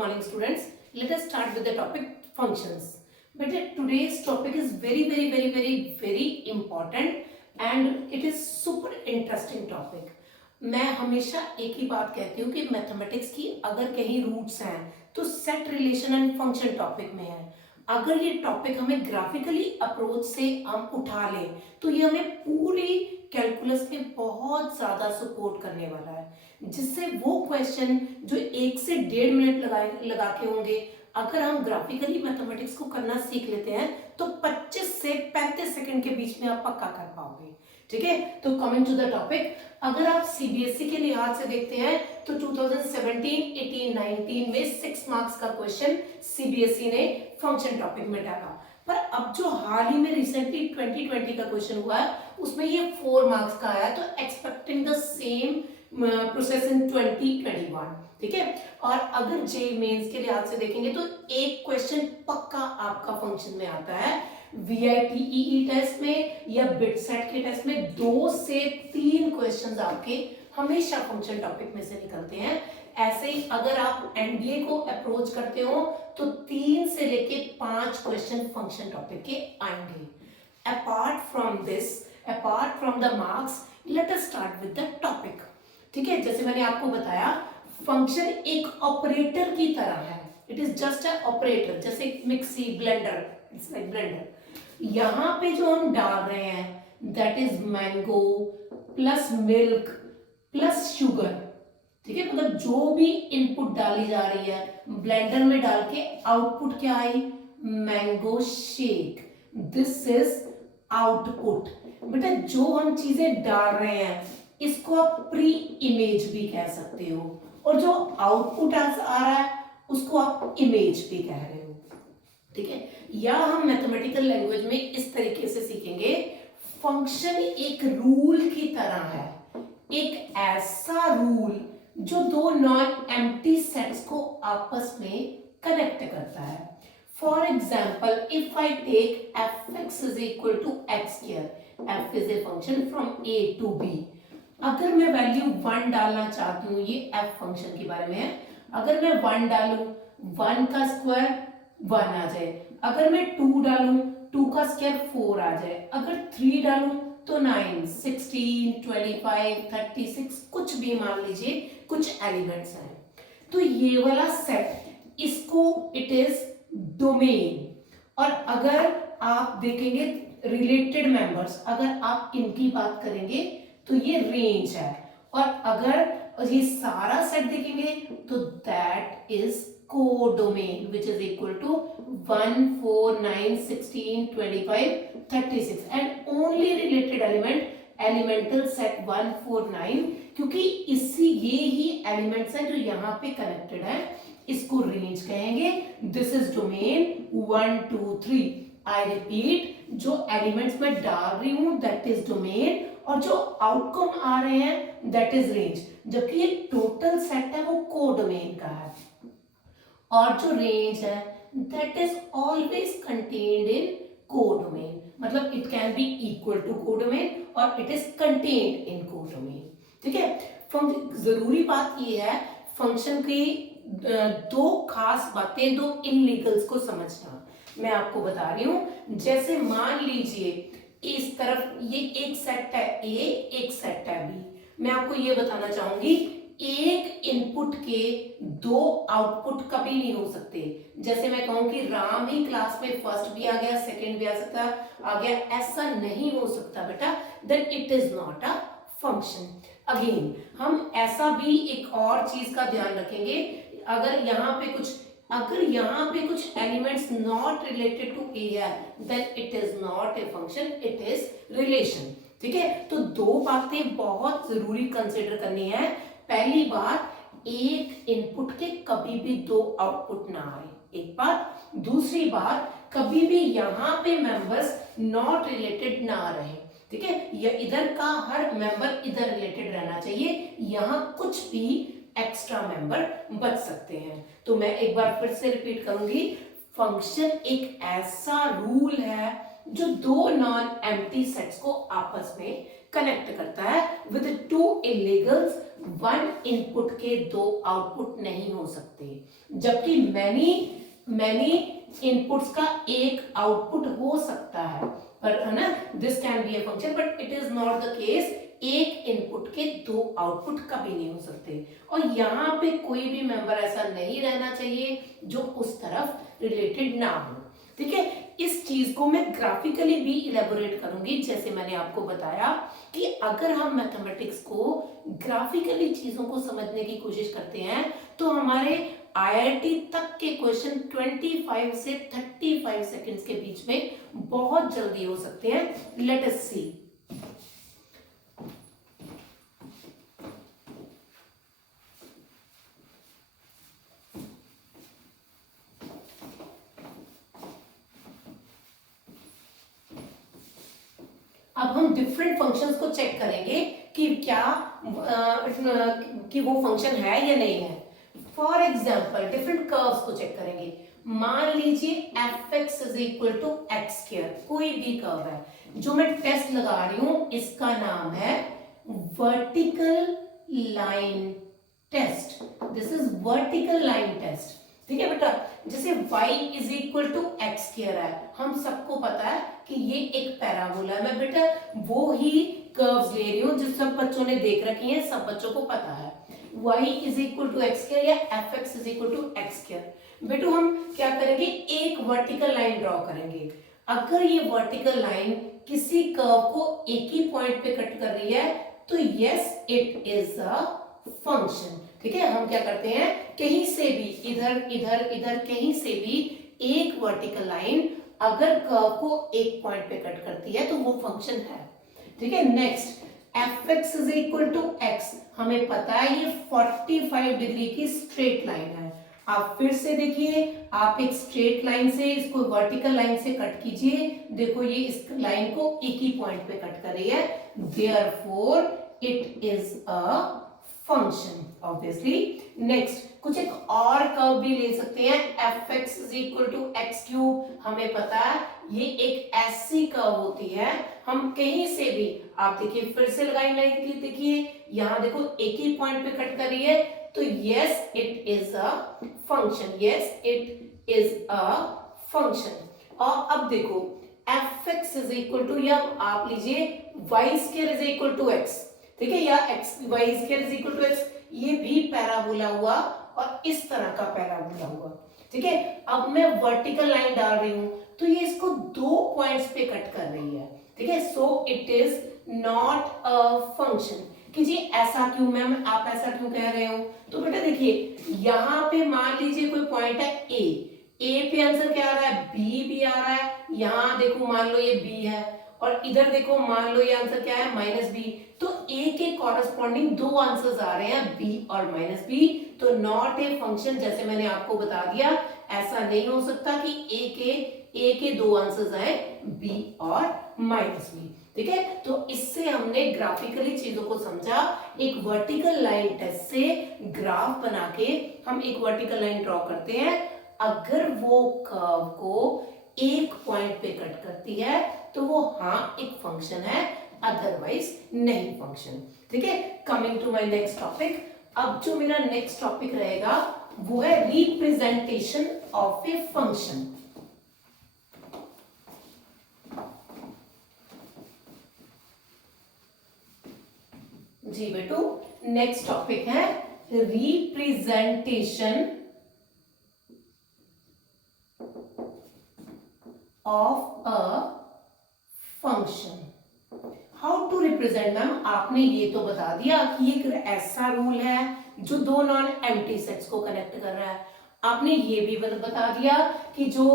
morning students. Let us start with the topic functions. But today's topic is very important and it is super interesting topic. मैं हमेशा एक ही बात कहती हूँ कि मैथमेटिक्स की अगर कहीं रूट्स हैं तो set relation and function topic में है. अगर ये टॉपिक हमें ग्राफिकली अप्रोच से हम उठा लें तो ये हमें पूरी कैलकुलस में बहुत ज्यादा सपोर्ट करने वाला है, जिससे वो क्वेश्चन जो 1 से 1.5 मिनट लगा के होंगे, अगर हम ग्राफिकली मैथमेटिक्स को करना सीख लेते हैं तो 25 से 35 सेकंड के बीच में आप पक्का कर पाओगे. ठीक है, तो कमिंग टू द टॉपिक, अगर आप सीबीएसई के लिहाज से देखते हैं तो 2017, 18, 19 में 6 मार्क्स का क्वेश्चन सीबीएसई ने फंक्शन टॉपिक में डाला. पर अब जो हाल ही में रिसेंटली 2020 का क्वेश्चन हुआ है उसमें ये 4 मार्क्स का आया, तो expecting the same process in 2021. ठीक है, और अगर जे मेंस के लिहाज से देखेंगे तो एक क्वेश्चन पक्का आपका फंक्शन में आता है. वीआईटीईई टेस्ट में या बिटसेट के टेस्ट में 2 से 3 क्वेश्चंस आपके हमेशा फंक्शन टॉपिक में से निकलते हैं. ऐसे ही अगर आप एनडीए को अप्रोच करते हो तो 3 से लेके 5 क्वेश्चन फंक्शन टॉपिक के आएंगे. Apart from this, apart from the marks, let us start with the topic. ठीक है, जैसे मैंने आपको बताया फंक्शन एक ऑपरेटर की तरह है. It is just a operator, जैसे mixie, blender, it's like blender. यहां पे जो हम डाल रहे हैं that is mango plus milk plus sugar. ठीक है, मतलब जो भी इनपुट डाली जा रही है ब्लेंडर में डाल के आउटपुट क्या आई, mango shake. This is output. बेटा जो हम चीजें डाल रहे हैं इसको आप प्री इमेज भी कह सकते हो, और जो आउटपुट आ रहा है उसको आप इमेज भी कह रहे हो. ठीक है, या हम मैथमेटिकल लैंग्वेज में इस तरीके से सीखेंगे, फंक्शन एक रूल की तरह है, एक ऐसा रूल जो 2 नॉन एम्प्टी सेट्स को आपस में कनेक्ट करता है. For example, if I take fx is equal to x square, f is a function from a to b. अगर मैं वैल्यू 1 डालना चाहती हूँ, ये f फंक्शन के बारे में है, अगर मैं 1 डालूं 1 का स्क्वायर 1 आ जाए, अगर मैं 2 डालूं 2 का स्क्वायर 4 आ जाए, अगर 3 डालूं तो 9, 16, 25, 36 कुछ भी मान लीजिए कुछ एलिमेंट्स हैं. तो ये वाला सेट, इसको इट इज डोमेन. और अगर आप देखेंगे रिलेटेड मेंबर्स, अगर आप इनकी बात करेंगे तो ये रेंज है. और अगर ये सारा सेट देखेंगे तो that is codomain which is equal to 1, 4, 9, 16, 25, 36 and only related element elemental set 1, 4, 9, क्योंकि इसी ये ही एलिमेंट्स हैं जो यहाँ पे कनेक्टेड है, इसको रेंज कहेंगे. This is domain 1, 2, 3. I repeat, जो एलिमेंट्स में डाल रही हूं दैट इज डोमेन, और जो आउटकम आ रहे हैं दैट इज रेंज. जबकि ये टोटल सेट है वो कोडोमेन का है, और जो रेंज है that is always contained in codomain. मतलब it can be equal to codomain और it is contained in codomain. ठीक है, जरूरी बात ये है फंक्शन की 2 खास बातें, 2 इनलीगल्स को समझना. मैं आपको बता रही हूं, जैसे मान लीजिए इस तरफ ये एक सेट है ए, एक सेट है बी. मैं आपको ये बताना चाहूंगी, एक इनपुट के 2 आउटपुट कभी नहीं हो सकते. जैसे मैं कहूं कि राम ही क्लास में फर्स्ट भी आ गया, सेकंड भी आ गया, ऐसा नहीं हो सकता बेटा. Then it is not a function. Again हम ऐसा भी एक और चीज का ध्यान रखेंगे, अगर यहाँ पे कुछ elements not related to a है then it is not a function, it is relation. ठीक है, तो 2 बातें बहुत जरूरी कंसिडर करनी है. पहली बात, एक इनपुट के कभी भी 2 आउटपुट ना आए, एक बात. दूसरी बात, कभी भी यहाँ पे मेंबर्स नॉट रिलेटेड ना रहे. ठीक है, ये इधर का हर मेंबर इधर रिलेटेड रहना चाहिए, यहाँ कुछ भी एक्स्ट्रा मेंबर बच सकते हैं. तो मैं एक बार फिर से रिपीट करूंगी, फंक्शन एक ऐसा रूल है जो 2 नॉन एम्प्टी सेट्स को आपस में कनेक्ट करता है with two illegals, one input के दो आउटपुट नहीं हो सकते, जबकि मैनी इनपुट्स का एक आउटपुट हो सकता है, पर है ना, this can be a function but it is not the case, एक इनपुट के दो आउटपुट कभी नहीं हो सकते। और यहाँ पे कोई भी मेंबर ऐसा नहीं रहना चाहिए जो उस तरफ रिलेटेड ना हो, ठीक है। इस चीज को मैं ग्राफिकली भी इलेबोरेट करूंगी, जैसे मैंने आपको बताया कि अगर हम मैथमेटिक्स को ग्राफिकली चीजों को समझने की कोशिश करते हैं तो हमारे आईआईटी तक के क्वेश्चन 25 से 35 सेकंड्स के बीच में बहुत जल्दी हो सकते हैं। लेट अस सी। अब हम डिफरेंट फंक्शंस को चेक करेंगे कि क्या कि वो फंक्शन है या नहीं है। फॉर एग्जाम्पल डिफरेंट कर्व्स को चेक करेंगे। मान लीजिए f x is equal to x square, कोई भी कर्व है, जो मैं टेस्ट लगा रही हूं इसका नाम है vertical line test. This is vertical line test, ठीक है बेटा। जैसे y is equal to x square है, हम सबको पता है कि ये एक पैराबोला है। मैं बेटा वो ही कर्व्स ले रही हूँ जो सब बच्चों ने देख रखी हैं, सब बच्चों को पता है। y is equal to x square या f x is equal to x square. बेटू हम क्या करेंगे, एक वर्टिकल लाइन ड्रॉ करेंगे। अगर ये वर्टिकल लाइन किसी कर्व को एक ही पॉइंट पे कट कर रही है तो yes it is a function, ठीक है। हम क्या करते हैं, कहीं से भी इधर इधर इधर कहीं से भी एक वर्टिकल लाइन अगर कर्व को एक पॉइंट पे कट करती है तो वो फंक्शन है, ठीक है। Next f x is equal to x, हमें पता है ये 45 डिग्री की स्ट्रेट लाइन है। आप फिर से देखिए, आप एक स्ट्रेट लाइन से इसको वर्टिकल लाइन से कट कीजिए, देखो ये इस लाइन को एक ही पॉइंट पे कट कर रही है, therefore it is a function obviously. Next कुछ एक और कर्व भी ले सकते हैं, f x is equal to x cube, हमें पता है ये एक ऐसी कर्व होती है, हम कहीं से भी, आप देखिए फिर से लगाई लाइन, देखिए यहाँ देखो एक ही पॉइंट पे कट कर रही है, तो yes it is a function, yes it is a function. और अब देखो f x is equal to, या आप लीजिए y square is equal to x, ठीक है, या x y square is equal to x, ये भी पैराबोला हुआ और इस तरह का पैराबोला हुआ, ठीक है। अब मैं वर्टिकल लाइन डाल रही हूं तो ये इसको दो पॉइंट्स पे कट कर रही है, ठीक है, so it is not a function. कि जी ऐसा क्यों मैम, आप ऐसा क्यों कह रहे हो, तो बेटा देखिए यहां पे मान लीजिए कोई पॉइंट है ए पे आंसर क्या आ रहा है, बी भी आ रहा है, यहां देखो मान लो ये बी है, और इधर देखो मान लो ये आंसर क्या है माइनस बी, तो ए के कॉरेस्पॉन्डिंग दो आंसर्स आ रहे हैं बी और माइनस बी, तो नॉट ए फंक्शन। जैसे मैंने आपको बता दिया ऐसा नहीं हो सकता कि ए के दो आंसर्स आए बी और माइनस बी, ठीक है। तो इससे हमने ग्राफिकली चीजों को समझा। एक वर्टिकल लाइन टेस्ट से ग्राफ बना के हम एक वर्टिकल लाइन ड्रॉ करते हैं, अगर वो कर्व को एक पॉइंट पे कट करती है तो वो हाँ एक फंक्शन है, अदरवाइज नहीं फंक्शन, ठीक है। Coming to my next topic, अब जो मेरा नेक्स्ट टॉपिक रहेगा वो है रिप्रेजेंटेशन ऑफ ए फंक्शन। जी बेटू, नेक्स्ट टॉपिक है representation of a function. How to represent ma'am, आपने ये तो बता दिया कि एक ऐसा रूल है जो दो नॉन एम्प्टी सेट्स को कनेक्ट कर रहा है। आपने ये भी बता दिया कि जो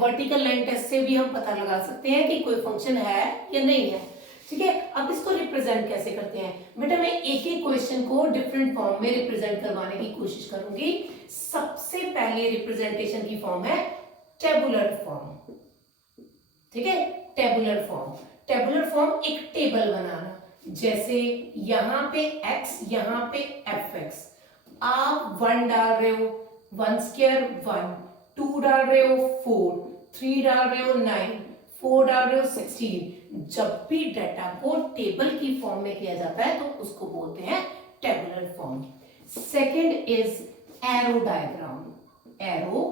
वर्टिकल लाइन टेस्ट से भी हम पता लगा सकते हैं कि कोई फंक्शन है या नहीं है, ठीक है। अब इसको रिप्रेजेंट कैसे करते हैं बेटा, मैं एक एक क्वेश्चन को डिफरेंट फॉर्म में रिप्रेजेंट करवाने की कोशिश करूंगी। सबसे पहले रिप्रेजेंटेशन की फॉर्म है टेबुलर फॉर्म, ठीक है। टेबुलर फॉर्म, टेबुलर फॉर्म एक टेबल बनाना, जैसे यहां पे x, यहां पे एफ एक्स, आप 1 डाल रहे हो 1 स्क्वायर 1, 2 डाल रहे हो 4, 3 डाल रहे हो 9, 4 डाल रहे हो 16, जब भी डाटा को टेबल की फॉर्म में किया जाता है तो उसको बोलते हैं tabular form. Second is arrow diagram. Arrow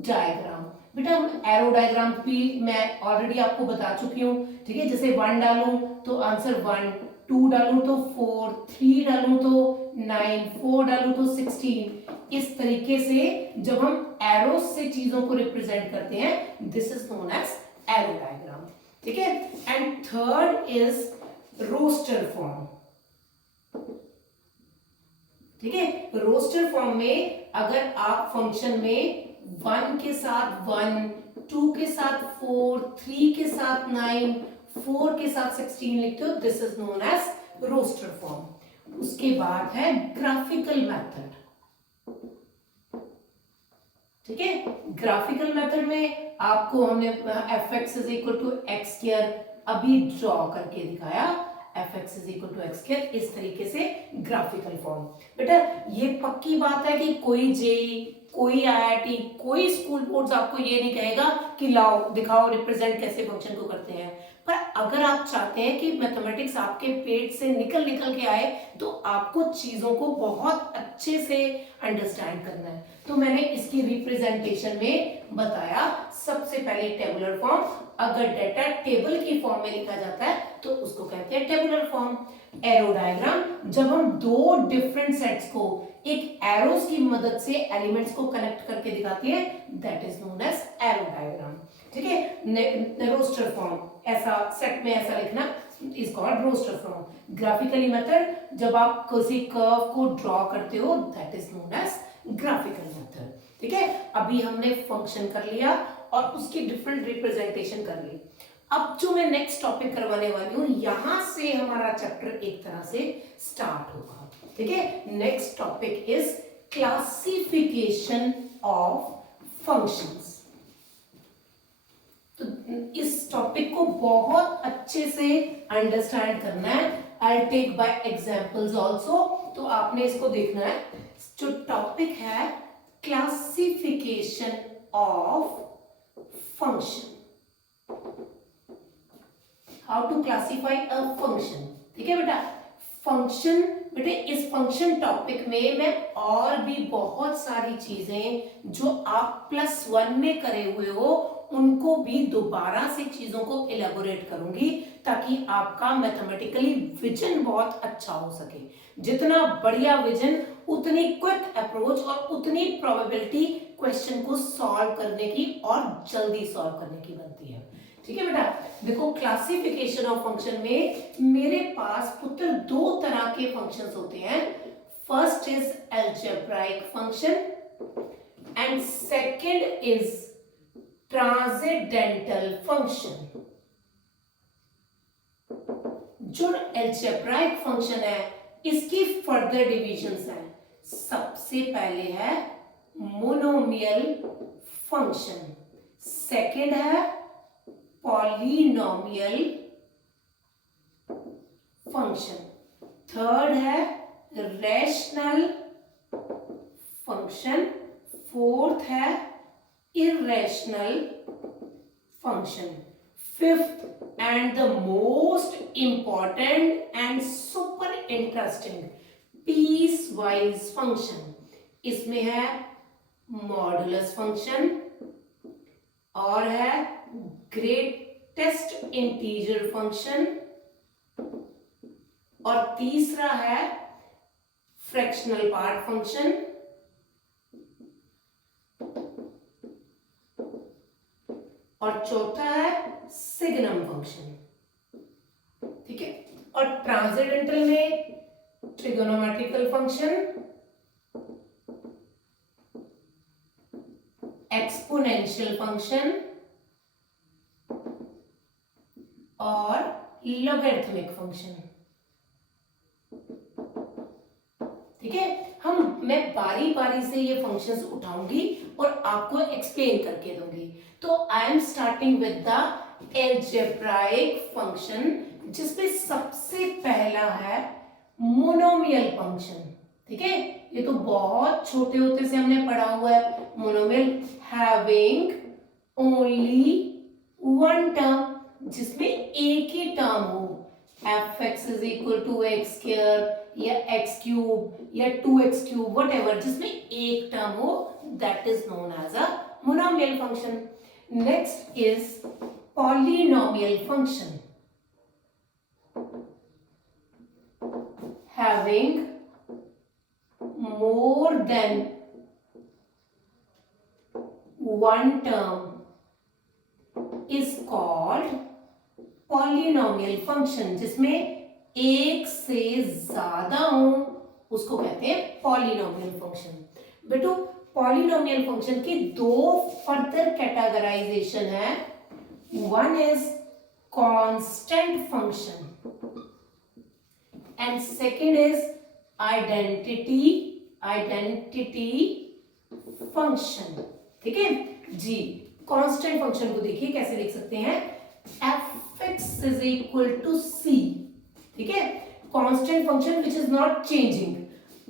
diagram, बेटा हम एरो डायग्राम भी मैं ऑलरेडी आपको बता चुकी हूँ, ठीक है। जैसे 1 डालूं तो आंसर 1, 2 डालूं तो 4, 3 डालूं तो 9, 4 डालूं तो 16। इस तरीके से जब हम एरो से चीजों को रिप्रेजेंट करते हैं, this is known as arrow diagram, ठीक है। And third is roster form, ठीक है। रोस्टर फॉर्म में अगर आप फंक्शन में 1 के साथ 1, 2 के साथ 4, 3 के साथ 9, 4 के साथ 16 लिखते हो, this is known as roster form. उसके बाद है ग्राफिकल मेथड, ठीक है। ग्राफिकल मेथड में आपको हमने fx is equal to x square अभी ड्रॉ करके दिखाया, fx is equal to x square, इस तरीके से ग्राफिकल फॉर्म। बेटा ये पक्की बात है कि कोई जेई, कोई आईआईटी, कोई स्कूल बोर्ड्स आपको ये नहीं कहेगा कि लाओ दिखाओ रिप्रेजेंट कैसे फंक्शन को करते हैं। पर अगर आप चाहते हैं कि मैथमेटिक्स आपके पेट से निकल निकल के आए तो आपको चीजों को बहुत अच्छे से अंडरस्टैंड करना है। तो मैंने इसकी रिप्रेजेंटेशन में बताया, सबसे पहले टेबुलर फॉर्म, अगर डेटा टेबल की फॉर्म में लिखा जाता है तो उसको कहते हैं टेबुलर फॉर्म। एरो डायग्राम, जब हम दो डिफरेंट सेट्स को एक एरोस की मदद से एलिमेंट्स को कनेक्ट करके दिखाती है, that is known as arrow diagram, ठीक है। रोस्टर फॉर्म, ऐसा सेट में ऐसा लिखना is called roster form. Graphically method, जब आप किसी कर्व को ड्रॉ करते हो, that is known as graphical method, ठीक है। अभी हमने फंक्शन कर लिया और उसकी डिफरेंट रिप्रेजेंटेशन कर ली। अब जो मैं नेक्स्ट टॉपिक करवाने वाली हूं, यहां से हमारा चैप्टर एक तरह से स्टार्ट होगा, ठीक है। Next topic is classification of functions. तो इस टॉपिक को बहुत अच्छे से अंडरस्टैंड करना है। I take by examples also, तो आपने इसको देखना है। जो टॉपिक है classification of function, how to classify a function, ठीक है बेटा। फंक्शन, बेटे इस फंक्शन टॉपिक में मैं और भी बहुत सारी चीजें जो आप +1 में करे हुए हो उनको भी दोबारा से चीजों को इलेबोरेट करूंगी, ताकि आपका मैथमेटिकली विजन बहुत अच्छा हो सके। जितना बढ़िया विजन, उतनी क्विक अप्रोच और उतनी प्रोबेबिलिटी क्वेश्चन को सॉल्व करने की और जल्दी सॉल्व करने की बनती है, ठीक है बेटा। देखो क्लासिफिकेशन ऑफ फंक्शन में मेरे पास पुत्र दो तरह के फंक्शंस होते हैं। First is algebraic function and second is transcendental function. जो अलजेब्राइक फंक्शन है इसकी फर्दर डिविजन्स हैं। सबसे पहले है मोनोमियल फंक्शन, सेकंड है पॉलिनोमियल फंक्शन, थर्ड है रैशनल फंक्शन, फोर्थ है irrational function, fifth and the most important and super interesting piecewise function. इसमें है मॉडुलस फंक्शन और है ग्रेटेस्ट इंटीजर फंक्शन और तीसरा है फ्रैक्शनल पार्ट फंक्शन और चौथा है सिग्नम फंक्शन, ठीक है। और ट्रांसेंडेंटल में ट्रिगोनोमेट्रिकल फंक्शन, एक्सपोनेंशियल फंक्शन और लॉगरिथमिक फंक्शन, ठीक है। मैं बारी बारी से ये फंक्शंस उठाऊंगी और आपको एक्सप्लेन करके दूंगी। तो I am starting with the algebraic function, जिसमें सबसे पहला है मोनोमियल फंक्शन, ठीक है। ये तो बहुत छोटे होते से हमने पढ़ा हुआ है। Monomial having only one term, जिसमें एक ही टर्म हो, f x is equal to x square या एक्स क्यूब या 2x³ वट जिसमें एक टर्म हो, that is known as a monomial function. Next is polynomial function. Having more than one term is called polynomial function. जिसमें एक से ज्यादा हो उसको कहते हैं polynomial function. बेटो polynomial function की दो फर्दर कैटेगराइजेशन है. One is constant function and second is identity function. ठीक है जी. कांस्टेंट फंक्शन को देखिए कैसे लिख सकते हैं, fx is equal to c. ठीक है, constant function which is not changing.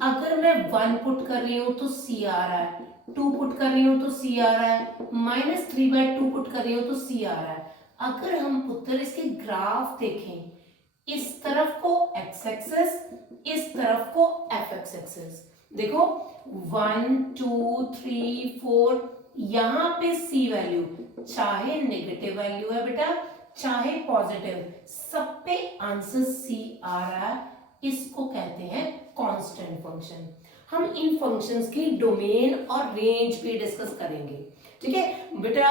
अगर मैं 1 पुट कर रही हूं तो c आ रहा है, 2 पुट कर रही हूं तो c आ रहा है, -3/2 पुट कर रही हूं तो c आ रहा है. अगर हम पुत्र इसके ग्राफ देखें, इस तरफ को x एक्सिस, इस तरफ को fx एक्सिस. देखो 1 2 3 4, यहां पे c वैल्यू चाहे नेगेटिव वैल्यू है बेटा चाहे पॉजिटिव, सब पे आंसर c आ रहा है. इसको कहते हैं कांस्टेंट फंक्शन. हम इन फंक्शंस की डोमेन और रेंज पे डिस्कस करेंगे. ठीक है बेटा,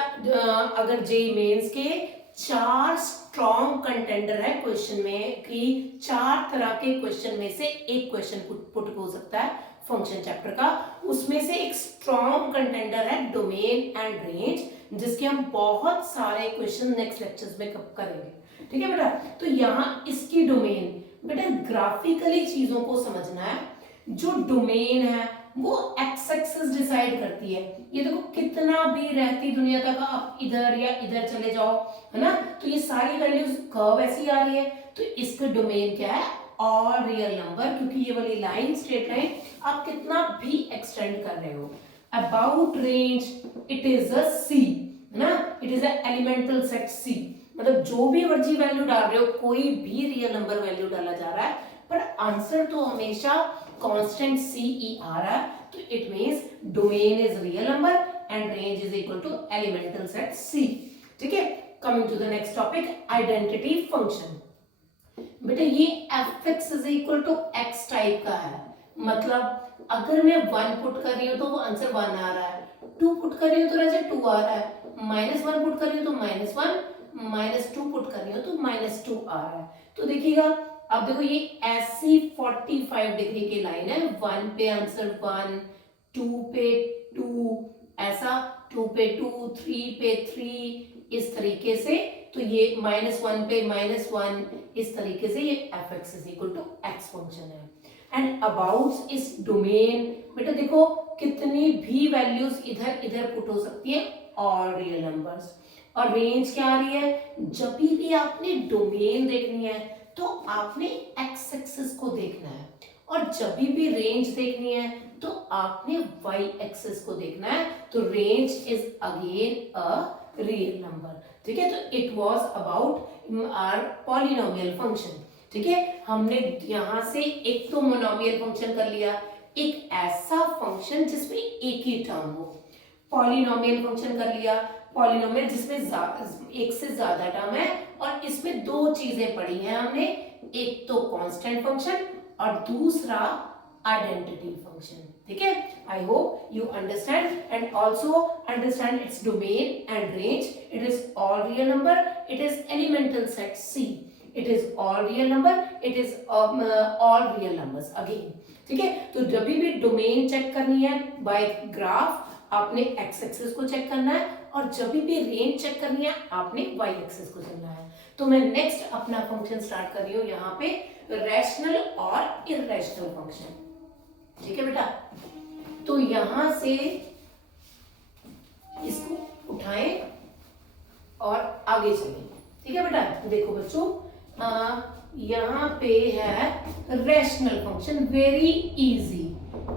अगर जेईई मेंस के 4 स्ट्रॉन्ग कंटेंडर है क्वेश्चन में कि 4 तरह के क्वेश्चन में से एक क्वेश्चन पुट हो सकता है फंक्शन चैप्टर का, उसमें से एक स्ट्रॉन्ग कंटेंडर है डोमेन एंड रेंज, जिसके हम बहुत सारे क्वेश्चन नेक्स्ट लेक्चर्स में करेंगे. ठीक है बेटा, तो यहाँ इसकी डोमेन बेटा ग्राफिकली चीजों को समझना है. जो डोमेन है वो एक्स एक्सिस डिसाइड करती है. ये देखो कितना भी रहती दुनिया तक आप इधर या इधर चले जाओ, है ना, तो ये सारी वैल्यूज कर्व ऐसी आ रही है. तो इसका डोमेन क्या है, ऑल रियल नंबर, क्योंकि ये वाली लाइन स्ट्रेट लाइन आप कितना भी एक्सटेंड कर रहे हो. About range it is a c, है ना, it is a elemental set c. मतलब जो भी मर्जी वैल्यू डाल रहे हो, कोई भी रियल नंबर वैल्यू डाला जा रहा है, पर आंसर तो हमेशा कांस्टेंट CE आ रहा है. तो it means domain is real number and range is equal to elemental set C. ठीक है, coming to the next topic, identity function. बेटा ये fx is equal to x type का है. मतलब अगर मैं 1 पुट कर रही हूं तो वो आंसर 1 आ रहा है, 2 पुट कर रही हूं तो आंसर 2 आ रहा है, -1 पुट कर रही हूं तो -1, -2 पुट कर रही हूं तो -2 आ रहा है. तो देखिएगा, अब देखो ये ऐसी 45 डिग्री की लाइन है. 1 पे आंसर 1, 2 पे 2, ऐसा 2 पे 2, 3 पे 3, इस तरीके से. तो ये -1 पे -1, इस तरीके से ये fx is equal to x function है. एंड अबाउट इस डोमेन, बेटा देखो कितनी भी वैल्यूज इधर इधर पुट हो सकती है, ऑल रियल नंबर्स. और रेंज क्या आ रही है, जब भी आपने डोमेन देखनी है तो आपने x एक्सिस को देखना है, और जब भी रेंज देखनी है तो आपने y एक्सिस को देखना है. तो range is again a real number. ठीक है, तो it was about our polynomial function. ठीक है, हमने यहां से एक तो मोनोमियल फंक्शन कर लिया, एक ऐसा फंक्शन जिसमें एक ही टर्म हो. पॉलिनोमियल फंक्शन कर लिया, पॉलिनोमियल जिसमें एक से ज्यादा टर्म है, और इसमें 2 चीजें पढ़ी हैं हमने, एक तो कांस्टेंट फंक्शन और दूसरा आइडेंटिटी फंक्शन. ठीक है, I hope you understand and also understand its domain and range. It is all real number, it is elemental set C, it is all real number, it is all real numbers again. ठीक है, तो जब भी domain check करनी है bye graph, आपने x axis को check करना है, और जब भी रेंज चेक करनी है आपने y एक्सिस को चलना है. तो मैं नेक्स्ट अपना फंक्शन स्टार्ट कर रही हूं यहाँ पे, रैशनल और इररेशनल फंक्शन. ठीक है बेटा, तो यहां से इसको उठाएं और आगे चलें. ठीक है बेटा, देखो बच्चों, यहाँ पे है रैशनल फंक्शन, वेरी इजी.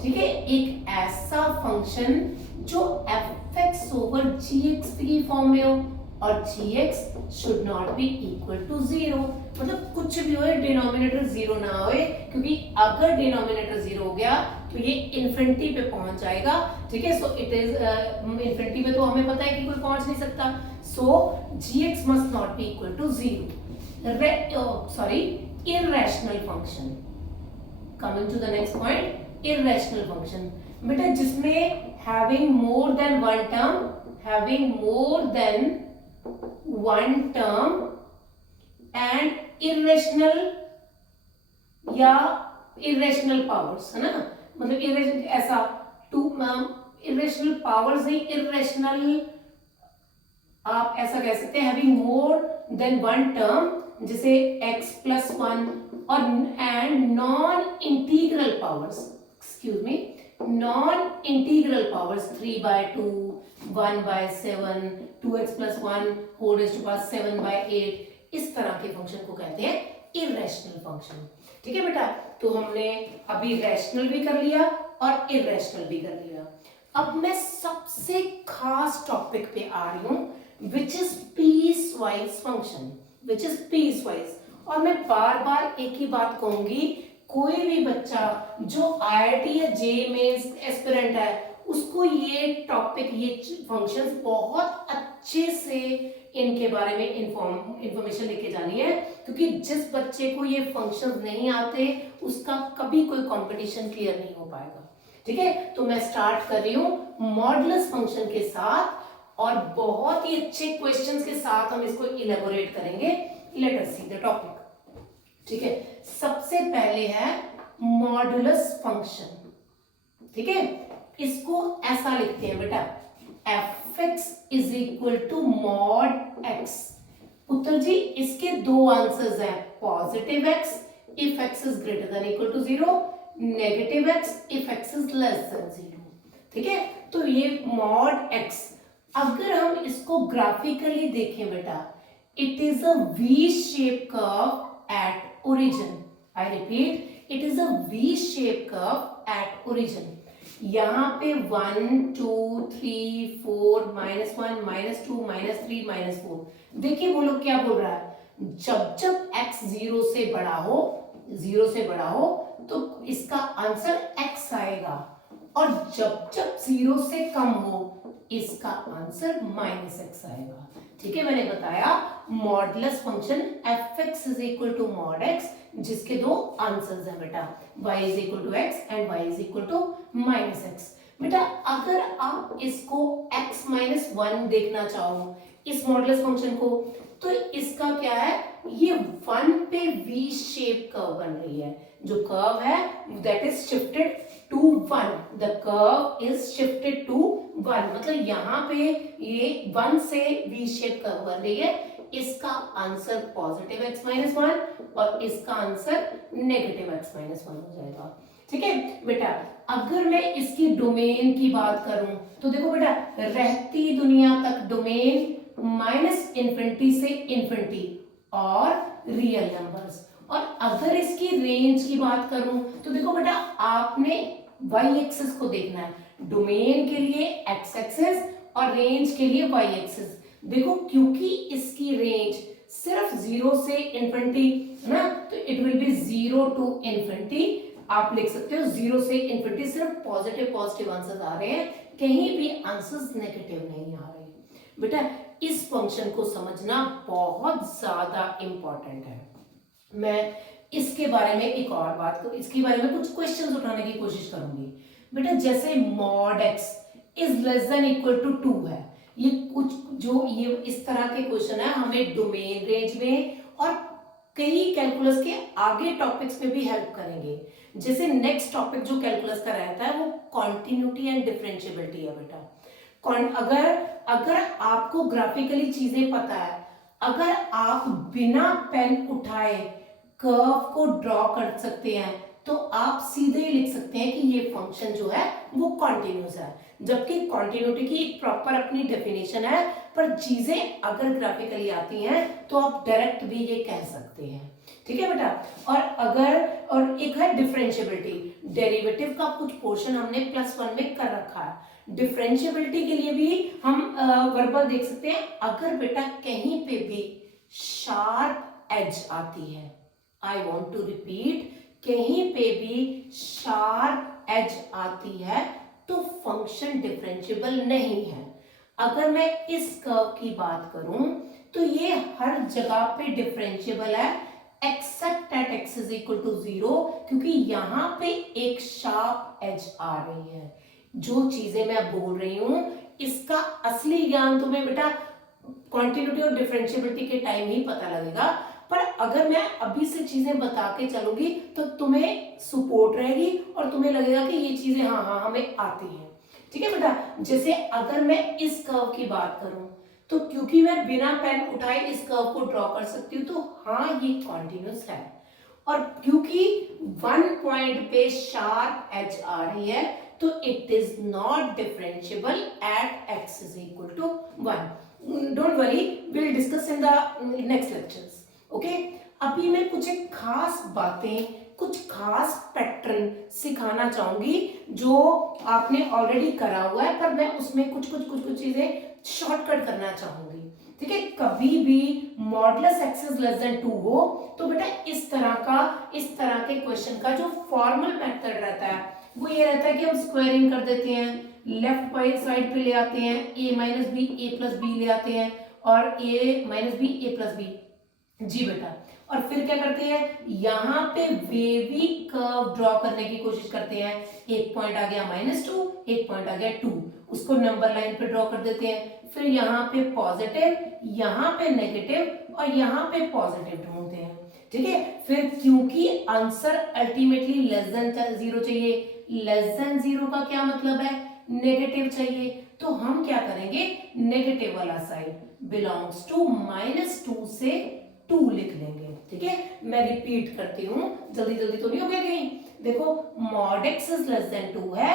ठीक है, एक ऐसा फंक्शन जो fx ओवर gx की फॉर्म में हो, और gx should not be equal to 0, मतलब कुछ भी होए डिनोमिनेटर 0 ना होए, क्योंकि अगर डिनोमिनेटर 0 हो गया तो ये इन्फिनिटी पे पहुंच जाएगा, ठीक है। सो इट इज इन्फिनिटी पे तो हमें पता है कि कोई पहुंच नहीं सकता, सो gx must not be equal to 0. Sorry, irrational function. Coming to the next point, irrational function. बेटा जिसमें having more than one term and irrational या irrational powers, है ना, मतलब irrational ऐसा टू irrational powers नहीं, irrational आप ऐसा कह सकते हैं having more than one term, जैसे x plus 1 और and non-integral powers, excuse me, non-integral powers 3/2, 1/7, 2x plus 1 whole raised to power 7/8, इस तरह के फंक्शन को कहते हैं irrational function, ठीक है बेटा। तो हमने अभी रैशनल भी कर लिया और इरेशनल भी कर लिया। अब मैं सबसे खास टॉपिक पे आ रही हूं, which is piecewise function, which is piecewise। और मैं बार बार एक ही बात कहूंगी, कोई भी बच्चा जो आईआईटी या जेईई मेंस एस्पिरेंट है उसको ये टॉपिक, ये फंक्शंस बहुत अच्छे से इनके बारे में इंफॉर्मेशन लेके जानी है, क्योंकि जिस बच्चे को ये फंक्शंस नहीं आते उसका कभी कोई कंपटीशन क्लियर नहीं हो पाएगा, ठीक है। तो मैं स्टार्ट कर रही हूं मॉडुलस फंक्शन के साथ और बहुत ही अच्छे क्वेश्चंस के साथ हम इसको इलेबोरेट करेंगे। Let us see the topic, ठीक है। सबसे पहले है मॉडुलस फंक्शन, ठीक है। इसको ऐसा लिखते हैं बेटा, fx is equal to mod x। पुत्र जी इसके दो आंसर्स हैं, positive x if x is greater than equal to 0, negative x if x is less than 0, ठीक है। तो ये मॉड x, अगर हम इसको ग्राफिकली देखें बेटा, it is a V shape curve at origin. I repeat, it is a V shape curve at origin. यहां पे 1 2 3 4 -1 -2 -3 -4, देखिए वो लोग क्या बोल रहा है, जब जब x 0 से बड़ा हो तो इसका आंसर x आएगा, और जब जब 0 से कम हो इसका आंसर -x आएगा, ठीक है। मैंने बताया modulus function fx is equal to mod x, जिसके दो आंसर्स हैं बेटा, y is equal to x and y is equal to -x। बेटा अगर आप इसको x -1 देखना चाहो इस मॉडुलस फंक्शन को, तो इसका क्या है, ये 1 पे v शेप कर्व बन रही है, जो कर्व है that is shifted to 1, the curve is shifted to 1, मतलब यहाँ पे ये 1 से v शेप कर्व बन रही है। इसका आंसर पॉजिटिव x -1 और इसका आंसर नेगेटिव x -1 हो जाएगा, ठीक है बेटा। अगर मैं इसकी डोमेन की बात करूं तो देखो बेटा, रहती दुनिया तक डोमेन -इन्फिनिटी से इन्फिनिटी और रियल नंबर्स, और अगर इसकी रेंज की बात करूं तो देखो बेटा, आपने y एक्सिस को देखना है, डोमेन के लिए x एक्सिस और रेंज के लिए y एक्सिस। देखो क्योंकि इसकी रेंज सिर्फ 0 से इन्फिनिटी है ना, तो it will be 0 to infinity. आप लिख सकते हो 0 से इन्फिनिटी, सिर्फ पॉजिटिव आंसर्स आ रहे हैं, कहीं भी आंसर्स नेगेटिव नहीं आ रहे। बेटा इस फंक्शन को समझना बहुत ज्यादा इंपॉर्टेंट है। मैं इसके बारे में एक और बात करूं, इसके बारे में कुछ क्वेश्चंस उठाने की कोशिश करूंगी। बेटा जैसे mod x is less than equal to 2 है, ये कुछ जो ये इस तरह के क्वेश्चन है, हमें डोमेन रेंज में और कई कैलकुलस के आगे टॉपिक्स में भी हेल्प करेंगे। जैसे नेक्स्ट टॉपिक जो कैलकुलस का रहता है वो कॉन्टिन्यूटी एंड डिफरेंशिएबिलिटी है बेटा। अगर आपको ग्राफिकली चीजें पता है, अगर आप बिना पेन उठाए कर्व को ड्रॉ कर सकते हैं, तो आप सीधे ही लिख सकते हैं कि ये फंक्शन जो है वो कॉन्टिन्यूस है, जबकि कॉन्टिन्यूटी की एक प्रॉपर अपनी डेफिनेशन है, पर चीजें अगर ग्राफिकली आती हैं तो आप डायरेक्ट भी ये कह सकते हैं, ठीक है बेटा। और एक है है डिफरेंशियबिलिटी। डेरिवेटिव का कुछ पोर्शन हमने +1 में कर रखा है। डिफरेंशियबिलिटी के लिए भी हम वर्बल देख सकते हैं। अगर बेटा कहीं पे भी शार्प एज आती है, आई वॉन्ट टू रिपीट, कहीं पे भी शार्प एज आती है तो फंक्शन डिफरेंशिएबल नहीं है। अगर मैं इस कर्व की बात करूं तो ये हर जगह पे डिफरेंशिएबल है except at x is equal to 0, क्योंकि यहां पे एक शार्प एज आ रही है। जो चीजें मैं बोल रही हूं इसका असली ज्ञान तुम्हें बेटा कॉन्टिन्यूटी और डिफरेंशिएबिलिटी के टाइम ही पता लगेगा, पर अगर मैं अभी से चीजें बता के चलूंगी तो तुम्हें सपोर्ट रहेगी और तुम्हें लगेगा कि ये चीजें हाँ हाँ हमें आती हैं। ठीक है बेटा, जैसे अगर मैं इस कर्व की बात करूं तो क्योंकि मैं बिना पेन उठाए इस कर्व को ड्रॉ कर सकती हूँ, तो हाँ ये कॉन्टिन्यूस है। और क्योंकि 1 पॉइंट पे शार्प एज आ रही है तो it is not differentiable at x is equal to 1। Don't worry, will discuss in the next lectures. Okay, अभी मैं कुछ एक खास बातें, कुछ खास पैटर्न सिखाना चाहूंगी जो आपने ऑलरेडी करा हुआ है, पर मैं उसमें कुछ चीजें शॉर्टकट करना चाहूंगी। ठीक है, कभी भी modulus x is less than 2 हो तो बेटा इस तरह के क्वेश्चन का जो फॉर्मल मेथड रहता है वो ये रहता है कि हम स्क्वायरिंग कर देते हैं, लेफ्ट बाई साइड पे ले आते हैं, a minus b a plus b ले आते हैं और a minus b a plus b. जी बेटा, और फिर क्या करते हैं, यहाँ पे वेवी कर्व ड्रॉ करने की कोशिश करते हैं। एक पॉइंट आ गया -2, एक पॉइंट आ गया 2, उसको नंबर लाइन पे ड्रॉ कर देते हैं। फिर यहाँ पे पॉजिटिव, यहाँ पे नेगेटिव और यहाँ पे पॉजिटिव ढूंढते हैं। ठीक है, फिर क्योंकि आंसर अल्टीमेटली लेस देन 0 चाहिए, लेस देन 0 का क्या मतलब है, नेगेटिव चाहिए, तो हम क्या करेंगे, नेगेटिव वाला साइड बिलोंग्स टू -2 से 2 लिख लेंगे। ठीक है, मैं रिपीट करती हूं, जल्दी जल्दी तो नहीं हो गया कहीं। देखो, mod x is less than 2 है,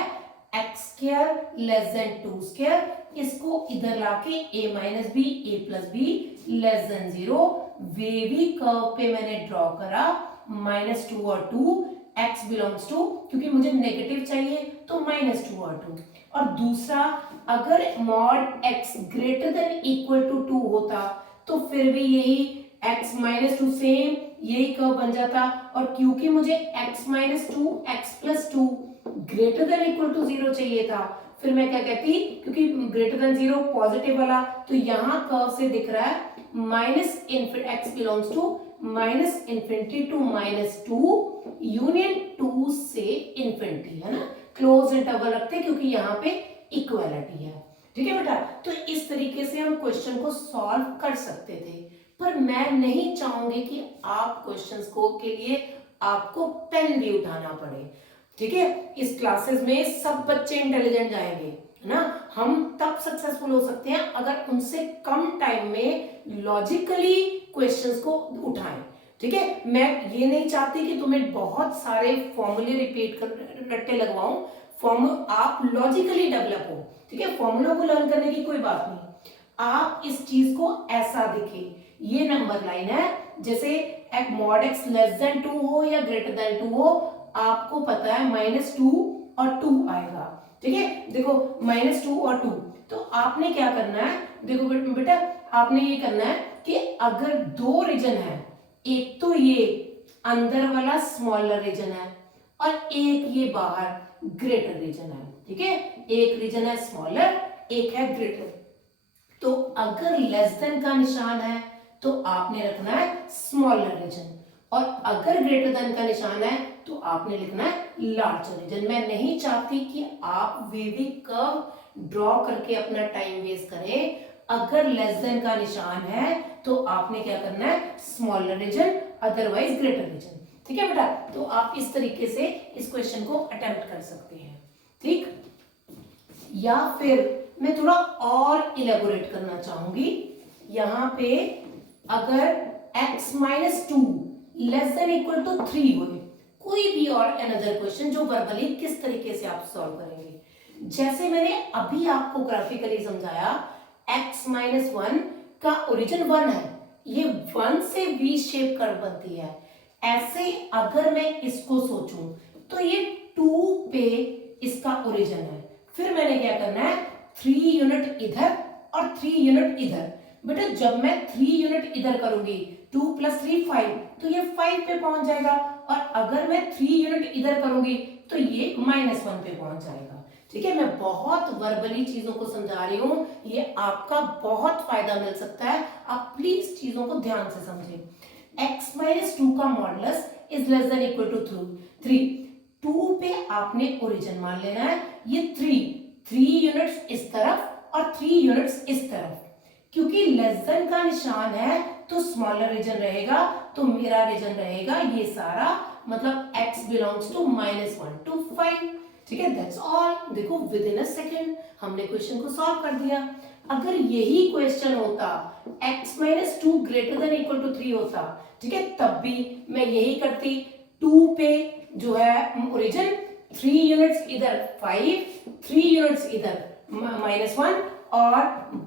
x square less than 2 square, इसको इधर लाके a minus b a plus b less than 0, wavy curve पे मैंने ड्रॉ करा -2 और 2, x बिलोंग्स टू, क्योंकि मुझे नेगेटिव चाहिए तो -2 और 2। और दूसरा, अगर mod x greater than equal to 2 होता तो फिर भी यही x माइनस 2 सेम यही कर्व बन जाता, और क्योंकि मुझे x minus 2 x plus 2 greater than equal to 0 चाहिए था, फिर मैं क्या कहती, क्योंकि ग्रेटर देन 0 पॉजिटिव वाला, तो यहाँ कर्व से दिख रहा है minus x belongs to minus infinity to -2 union 2 से इंफिनिटी, है ना, क्लोज इंटरवल रखते हैं क्योंकि यहाँ पे इक्वालिटी है। ठीक है बेटा, तो इस तरीके से हम क्वेश्चन को सॉल्व कर सकते थे, पर मैं नहीं चाहूंगी कि आप क्वेश्चंस को के लिए आपको पेन भी उठाना पड़े। ठीक है, इस क्लासेस में सब बच्चे इंटेलिजेंट जाएंगे, है ना, हम तब सक्सेसफुल हो सकते हैं अगर उनसे कम टाइम में लॉजिकली क्वेश्चंस को उठाएं। ठीक है, मैं ये नहीं चाहती कि तुम्हें बहुत सारे फॉर्मूले रिपीट कर रट्टे लगवाऊं, आप लॉजिकली डेवलप हो। ठीक है, फॉर्मूलों को लर्न करने की कोई बात नहीं, आप इस चीज को ऐसा दिखे, ये नंबर लाइन है, जैसे मॉड x लेस देन 2 हो या ग्रेटर देन 2 हो, आपको पता है -2 और 2 आएगा। ठीक है, देखो -2 और 2, तो आपने क्या करना है, देखो बेटा आपने ये करना है कि अगर 2 रीजन है, एक तो ये अंदर वाला स्मॉलर रीजन है और एक ये बाहर ग्रेटर रीजन है। ठीक है, एक रीजन है स्मॉलर, एक है ग्रेटर, तो अगर लेस देन का निशान है तो आपने रखना है स्मॉलर रीजन, और अगर ग्रेटर देन का निशान है तो आपने लिखना है लार्जर रीजन। मैं नहीं चाहती कि आप वेवी कर्व ड्रॉ करके अपना टाइम वेस्ट करें। अगर लेस देन का निशान है तो आपने क्या करना है, smaller region, otherwise greater region. ठीक है बेटा, तो आप इस तरीके से इस क्वेश्चन को अटेम्प्ट कर सकते हैं। ठीक, या फिर मैं थोड़ा और इलेबोरेट करना चाहूंगी, यहां पे अगर x minus 2 less than equal to 3 हो, कोई भी और अनदर क्वेश्चन जो वर्बली किस तरीके से आप सॉल्व करेंगे, जैसे मैंने अभी आपको ग्राफिकली समझाया, x माइनस 1 का ओरिजिन 1 है, ये 1 से V शेप कर्व बनती है, ऐसे अगर मैं इसको सोचूं तो ये 2 पे इसका ओरिजिन है, फिर मैंने क्या करना है 3 यूनिट इधर और 3 यूनिट इधर। बेटा जब मैं 3 यूनिट इधर करूंगी 2 + 3 5, तो ये 5 पे पहुंच जाएगा, और अगर मैं 3 यूनिट इधर करूंगी तो ये -1 पे पहुंच जाएगा। ठीक है, मैं बहुत वर्बली चीजों को समझा रही हूँ, ये आपका बहुत फायदा मिल सकता है, आप प्लीज चीजों को ध्यान से समझें। x - 2 का modulus is less than equal to 3। 2 पे आपने ओरिजिन मान लेना है, ये 3 यूनिट्स इस तरफ और 3 यूनिट्स इस तरफ, क्योंकि लेस देन का निशान है तो स्मॉलर रीजन रहेगा, तो मेरा रीजन रहेगा ये सारा, मतलब x बिलोंग्स टू -1 to 5। ठीक है, दैट्स ऑल। देखो विद इन अ सेकेंड हमने क्वेश्चन को सॉल्व कर दिया। अगर यही क्वेश्चन होता x - 2 greater than equal to 3 होता, ठीक है, तब भी मैं यही करती, 2 पे जो है ओरिजिन, 3 यूनिट्स इधर 5, 3 यूनिट्स इधर -1, और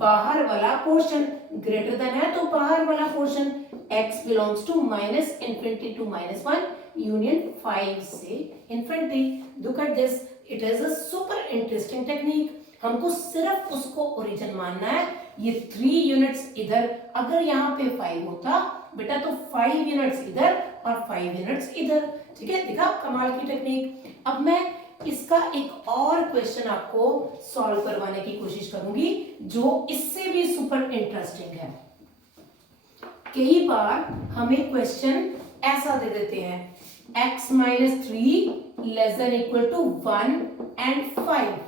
बाहर वाला पोर्शन ग्रेटर देन है तो बाहर वाला portion x belongs to -∞ to -1 union 5 से infinity. Look at this, it is a super interesting technique. हमको सिर्फ उसको ओरिजिन मानना है, ये 3 यूनिट्स इधर, अगर यहाँ पे 5 होता बेटा तो 5 यूनिट्स इधर और 5 यूनिट्स इधर। ठीक है, देखा कमाल की टेक्निक। अब मैं इसका एक और क्वेश्चन आपको सॉल्व करवाने की कोशिश करूंगी जो इससे भी सुपर इंटरेस्टिंग है। कई बार हमें क्वेश्चन ऐसा दे देते हैं, x - 3 less than equal to 1 and 5।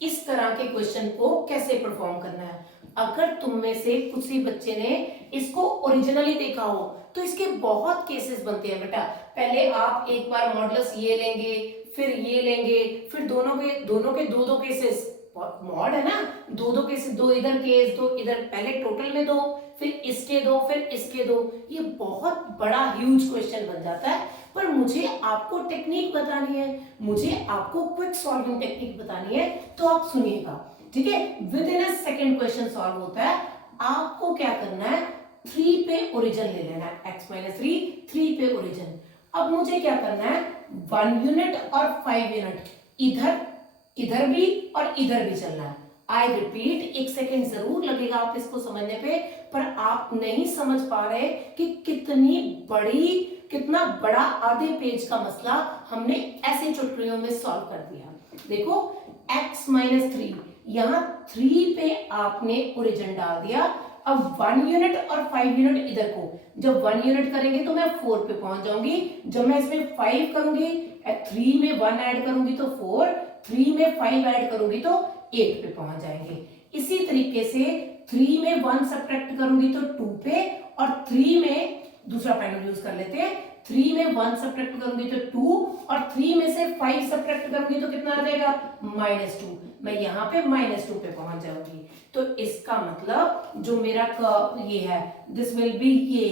इस तरह के क्वेश्चन को कैसे परफॉर्म करना है। अगर तुम में से कुछ ही बच्चे ने इसको ओरिजिनली देखा हो तो इसके बहुत केसेस बनते हैं बेटा। पहले आप एक बार मॉडुलस ये लेंगे, फिर ये लेंगे, फिर दोनों के दो केसेस, मॉड है ना, दो केसेस, 2 इधर केस, 2 इधर, पहले टोटल में 2, फिर इसके 2, फिर इसके 2, ये बहुत बड़ा ह्यूज क्वेश्चन बन जाता है। पर मुझे आपको टेक्निक बतानी है, मुझे आपको क्विक सॉल्विंग टेक्निक बतानी है, तो आप सुनिएगा। ठीक है, with in a second question solve होता है। आपको क्या करना है, 3 पे ओरिजिन ले लेना है, x - 3 पे ओरिजिन। अब मुझे क्या करना है, 1 यूनिट और 5 यूनिट इधर भी और इधर भी चलना है। आई रिपीट, 1 सेकेंड जरूर लगेगा आप इसको समझने पे, पर आप नहीं समझ पा रहे कि कितना बड़ा आधे पेज का मसला हमने ऐसे चुटकुलियों में सॉल्व कर दिया। देखो x - 3, यहाँ 3 पे आपने ओरिजिन डाल दिया। अब 1 यूनिट और 5 यूनिट इधर को, जब 1 यूनिट करेंगे तो मैं 4 पे पहुंच जाऊंगी, जब मैं इसमें 5 करूंगी, 3 में 1 ऐड करूंगी तो 4, 3 में 5 ऐड करूंगी तो 8 पे पहुंच जाएंगे। इसी तरीके से 3 में 1 सब्ट्रैक्ट करूंगी तो 2 पे, और 3 में दूसरा पैनल यूज कर लेते हैं, 3 में 1 सब्ट्रैक्ट करूंगी तो 2, और 3 में से 5 सब्ट्रैक्ट करूंगी तो कितना आ जाएगा, -2। मैं यहाँ पे -2 पे पहुंच जाऊंगी। तो इसका मतलब जो मेरा ये है, दिस विल बी ये,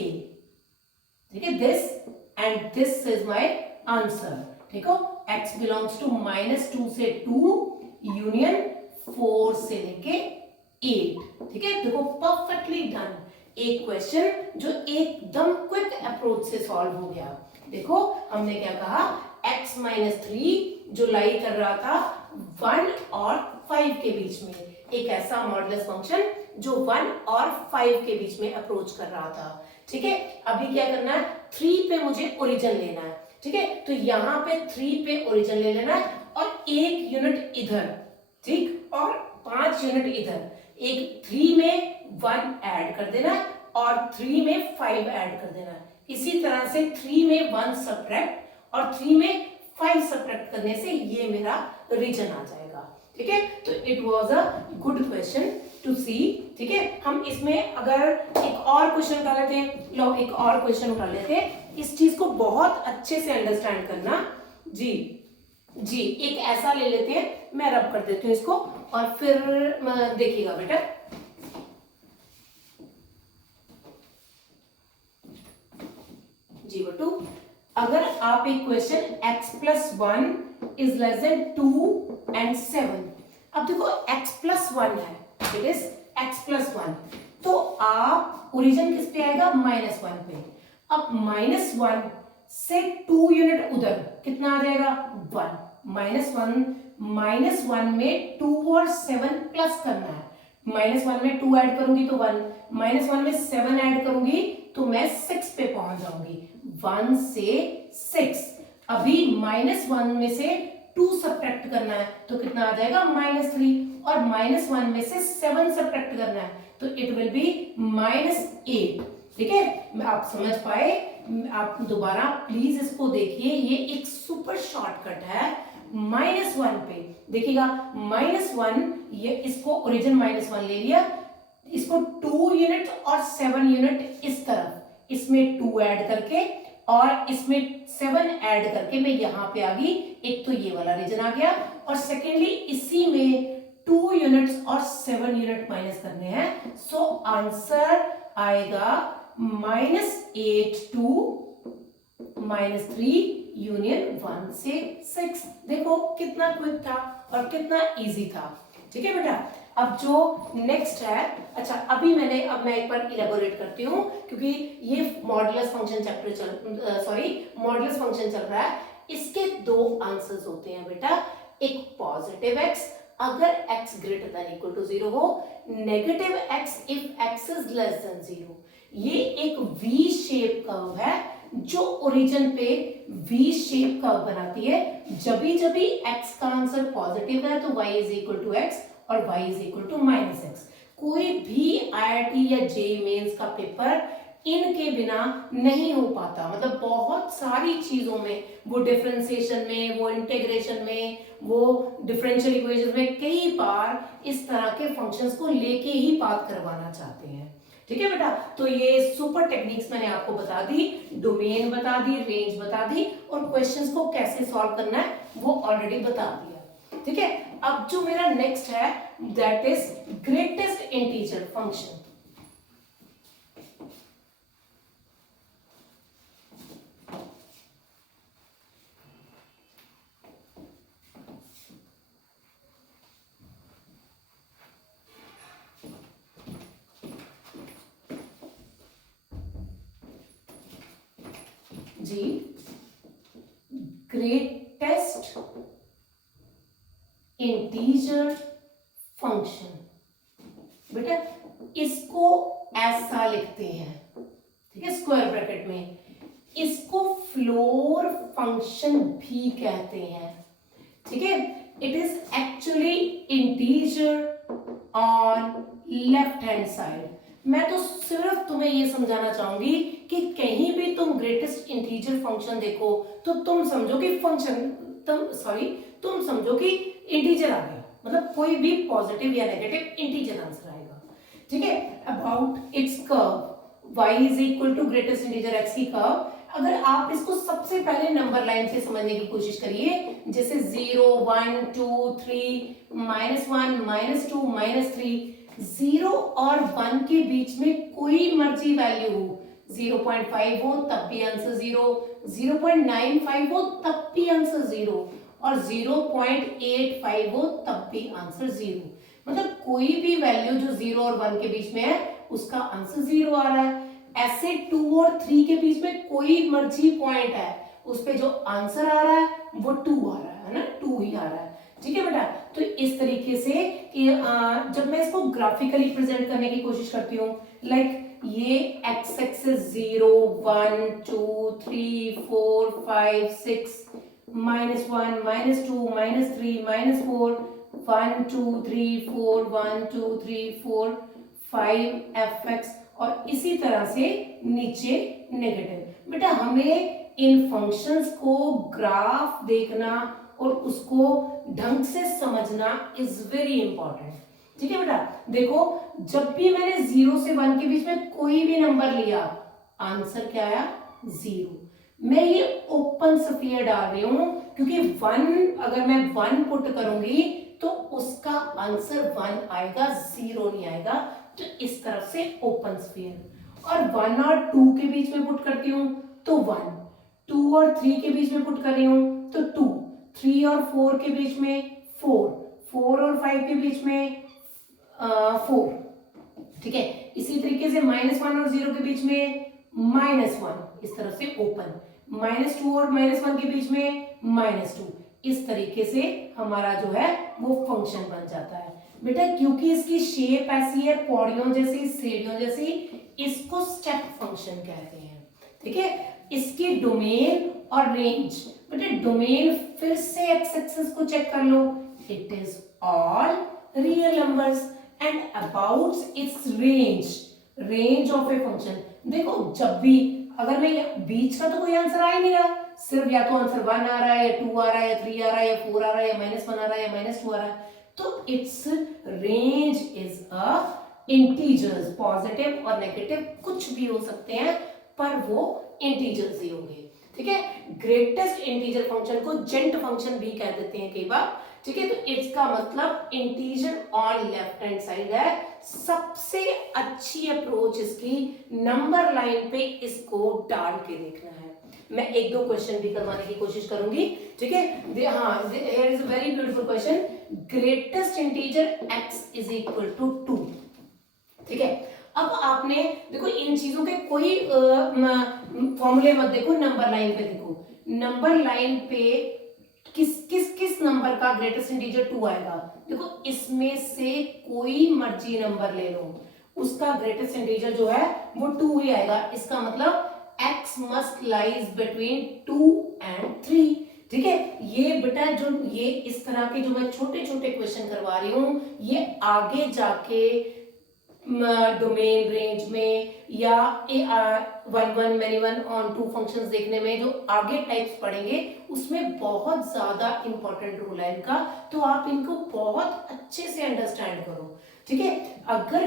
ठीक है, this and this is my answer. ठीक है, x बिलोंग्स टू -2 से 2 यूनियन 4 से लेके 8। ठीक है, देखो परफेक्टली डन। एक क्वेश्चन जो एकदम क्विक अप्रोच से सॉल्व हो गया। देखो हमने क्या कहा, x - 3 जो लाई कर रहा था 1 और 5 के बीच में, एक ऐसा मॉडुलस फंक्शन जो 1 और 5 के बीच में अप्रोच कर रहा था। ठीक है, अभी क्या करना है, 3 पे मुझे ओरिजिन लेना है। ठीक है, तो यहाँ पे 3 पे ओरिजिन ले लेना है, और 1 यूनिट इधर, ठीक, और 5 यूनिट इधर, एक 3 में 1 ऐड कर देना है और 3 में 5 ऐड कर देना है। इसी तरह से 3 में 1 सब्ट्रैक्ट और 3 में 5 सब्ट्रैक्ट करने से ये मेरा रीजन आ जाएगा। ठीक है, तो it was a good question to see. ठीक है, हम इसमें अगर एक और क्वेश्चन उठा लेते हैं, लो एक और क्वेश्चन उठा लेते हैं, इस चीज को बहुत अच्छे से अंडरस्टैंड करना। जी एक ऐसा ले लेते हैं, मैं रब कर देती हूँ इसको, और फिर देखिएगा बेटा। जी बटू, अगर आप एक question x + 1 is less than 2 and 7, अब देखो x + 1 है, इट इज x + 1, तो आप ओरिजिन किस पे आएगा, -1 पे। अब -1 से 2 यूनिट उधर, कितना आ जाएगा 1, -1 में 2 और 7 प्लस करना है, -1 में 2 ऐड करूंगी तो 1, -1 में 7 ऐड करूंगी तो मैं 6 पे पहुंच जाऊंगी, 1 से 6। अभी -1 में से 2 सब्ट्रैक्ट करना है तो कितना आ जाएगा -3, और -1 में से 7 सब्ट्रैक्ट करना है तो इट विल बी -8। ठीक है, आप समझ पाए? आप दोबारा प्लीज इसको देखिए, ये एक सुपर शॉर्टकट है। -1 पे देखिएगा, -1, ये इसको ओरिजिन -1 ले लिया, इसको 2 यूनिट और 7 यूनिट इस तरफ, इसमें 2 ऐड करके और इसमें 7 ऐड करके मैं यहां पे आ गई। एक तो ये वाला रीजन आ गया, और सेकेंडली इसी में 2 यूनिट्स और 7 यूनिट माइनस करने हैं। सो आंसर आएगा -8 टू -3 यूनियन 1 से 6। देखो कितना क्विक था और कितना इजी था। ठीक है बेटा, अब जो नेक्स्ट है, अच्छा अभी अब मैं एक बार इलेबोरेट करती हूँ, क्योंकि ये मॉडुलस फंक्शन मॉडुलस फंक्शन चल रहा है। इसके 2 आंसर्स होते हैं बेटा, एक पॉजिटिव x अगर x greater than equal to 0 हो, negative x if x is less than 0। ये एक वी शेप कर्व है जो ओरिजिन पे वी शेप कर्व बनाती है। जभी जभी x का आंसर पॉजिटिव है तो y is equal to x और y is equal to -x। कोई भी IIT या जेईई मेंस का पेपर इनके बिना नहीं हो पाता। मतलब बहुत सारी चीजों में, वो डिफरेंशिएशन में, वो इंटीग्रेशन में, वो डिफरेंशियल इक्वेशन में कई बार इस तरह के फंक्शंस को लेके ही बात करवाना चाहते हैं। ठीक है बेटा, तो ये सुपर टेक्निक्स मैंने आपको बता दी, डोमेन बता दी, रेंज बता दी, और क्वेश्चंस को कैसे सॉल्व करना है वो ऑलरेडी बता दिया। ठीक है, अब जो मेरा नेक्स्ट है that is greatest integer function. जी, ग्रेटेस्ट इंटीजर फंक्शन, बेटा इसको ऐसा लिखते हैं, ठीक है, स्क्वायर ब्रैकेट में। इसको फ्लोर फंक्शन भी कहते हैं। ठीक है, it is actually integer on left hand side. मैं तो सिर्फ तुम्हें ये समझाना चाहूंगी कि कहीं भी तुम ग्रेटेस्ट इंटीजर फंक्शन देखो तो तुम समझो कि तुम समझो कि इंटीजर आ गया, मतलब कोई भी पॉजिटिव या नेगेटिव इंटीजर आंसर आएगा। ठीक है, about its curve y is equal to greatest integer x की कर्व, अगर आप इसको सबसे पहले नंबर लाइन से समझने की कोशिश करिए, जैसे 0 1 2 3 -1 -2 -3, 0 और 1 के बीच में कोई मर्जी वैल्यू हो, 0.5 हो तब भी आंसर 0, 0.95 हो तब भी आंसर 0, और 0.85 हो तब भी आंसर 0। मतलब कोई भी वैल्यू जो 0 और 1 के बीच में है उसका आंसर 0 आ रहा है। ऐसे 2 और 3 के बीच में कोई मर्जी पॉइंट है, उस पे जो आंसर आ रहा है वो 2 आ रहा है ना, 2 ही आ रहा है। ठीक है बेटा, तो इस तरीके से कि जब मैं इसको ग्राफिकली प्रेजेंट करने की कोशिश करती हूँ, लाइक ये एक्स एक्सिस 0 1 2 3 4 5 6 -1 -2 -3 -4 1 2 3 4 1 2 3 4 5 fx, और इसी तरह से नीचे नेगेटिव। बेटा हमें इन फंक्शंस को ग्राफ देखना और उसको ढंग से समझना इज वेरी इंपॉर्टेंट। ठीक है बेटा, देखो जब भी मैंने 0 से 1 के बीच में कोई भी नंबर लिया, आंसर क्या आया 0। मैं ये ओपन स्फीयर डाल रही हूं क्योंकि 1 अगर मैं 1 पुट करूंगी तो उसका आंसर 1 आएगा, 0 नहीं आएगा। तो इस तरफ से ओपन स्फीयर, और 1 और 2 के बीच में पुट करती हूं तो 1, 2 और 3 के बीच में पुट कर रही हूं तो 2, 3 और 4 के बीच में 4, 4 और 5 के बीच में 4। ठीक है, इसी तरीके से -1 और 0 के बीच में -1, इस तरफ से ओपन। -2 और -1 के बीच में -2। इस तरीके से हमारा जो है वो फंक्शन बन जाता है बेटा। क्योंकि इसकी शेप ऐसी है, पौड़ियों जैसी, सीढ़ियों जैसी, इसको स्टेप फंक्शन कहते हैं। ठीक है, इसकी डोमेन और रेंज, बेटा डोमेन फिर से एक्स एक्सिस को चेक कर लो, it is all real numbers and about its range, range of a function. देखो जब भी अगर मैं बीच का तो कोई आंसर आ ही नहीं रहा, सिर्फ या तो आंसर 1 आ रहा है या 2 आ रहा है या 3 आ रहा है या 4 आ रहा है या -1 आ रहा है या -2 आ रहा है, तो it's range is a integers, positive और नेगेटिव कुछ भी हो सकते हैं पर वो इंटीजर्स ही होंगे। ठीक है, ग्रेटेस्ट इंटीजर फंक्शन को जेंट फंक्शन भी कह देते हैं कई बार। ठीक है, तो इसका मतलब integer on left hand side है। सबसे अच्छी अप्रोच इसकी नंबर लाइन पे इसको डाल के देखना है। मैं एक दो क्वेश्चन भी करवाने की कोशिश करूंगी। ठीक है, हाँ, here is a very beautiful question, greatest integer x is equal to 2। ठीक है, अब आपने देखो इन चीजों के कोई फॉर्मूले मत देखो, नंबर लाइन पे देखो। नंबर लाइन पे किस नंबर का ग्रेटेस्ट इंटीजर 2 आएगा। देखो इसमें से कोई मर्जी नंबर ले लो, उसका ग्रेटेस्ट इंटीजर जो है वो 2 ही आएगा। इसका मतलब x must lies between 2 and 3। ठीक है, ये बेटा जो ये इस तरह के जो मैं छोटे छोटे क्वेश्चन करवा रही हूँ, ये आगे जाके डोमेन रेंज में या 1 मैनी 1 ऑन 2 फंक्शंस देखने में जो आगे टाइप्स पढ़ेंगे उसमें बहुत ज्यादा इंपॉर्टेंट रोल है इनका, तो आप इनको बहुत अच्छे से अंडरस्टैंड करो। ठीक है, अगर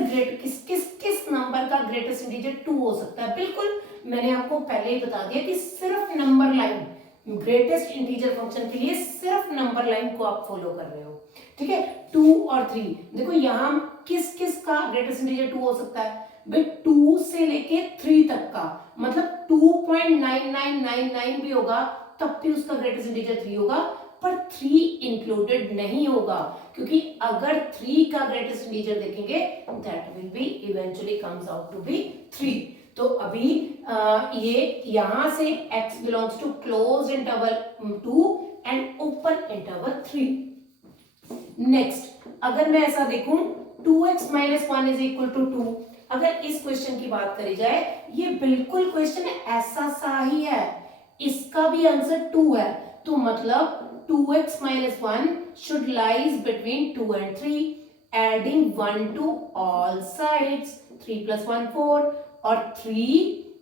किस नंबर का ग्रेटेस्ट इंटीजर 2 हो सकता है, बिल्कुल मैंने आपको पहले ही बता दिया कि सिर्फ number line, greatest integer function के लिए सिर्फ नंबर लाइन को आप फॉलो कर रहे हो। ठीक है, 2 और 3, देखो यहां किस का ग्रेटेस्ट इंटीजर 2 हो सकता है भाई, 2 से लेके 3 तक का, मतलब 2.9999 भी होगा तब भी उसका ग्रेटेस्ट इंटीजर 3 होगा, पर 3 इंक्लूडेड नहीं होगा, क्योंकि अगर 3 का ग्रेटेस्ट इंटीजर देखेंगे that will be eventually comes out to be 3। तो अभी ये यहां से x belongs to close interval 2 and open interval 3। Next अगर मैं ऐसा देखूं 2x - 1 इज इक्वल टू 2, अगर इस क्वेश्चन की बात करी जाए, ये बिल्कुल क्वेश्चन ऐसा सा ही है, इसका भी आंसर 2 है, तो मतलब 2x - 1 should lies between 2 and 3, adding 1 to all sides, 3 + 1 4, और 3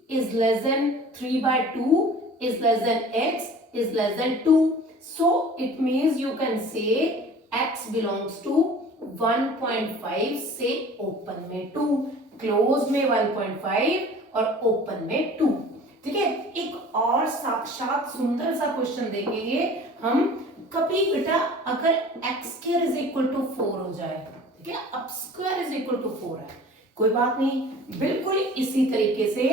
is less than 3/2 is less than x is less than 2, so it means you can say x belongs to 1.5 से ओपन में 2, क्लोज में 1.5 और open में 2। ठीक है, एक और साक्षात सुंदर सा क्वेश्चन देखेंगे हम, कभी बेटा अगर x² इज इक्वल टू 4 हो जाए, ठीक है, अब स्क्वायर इज इक्वल टू 4 है, कोई बात नहीं, बिल्कुल इसी तरीके से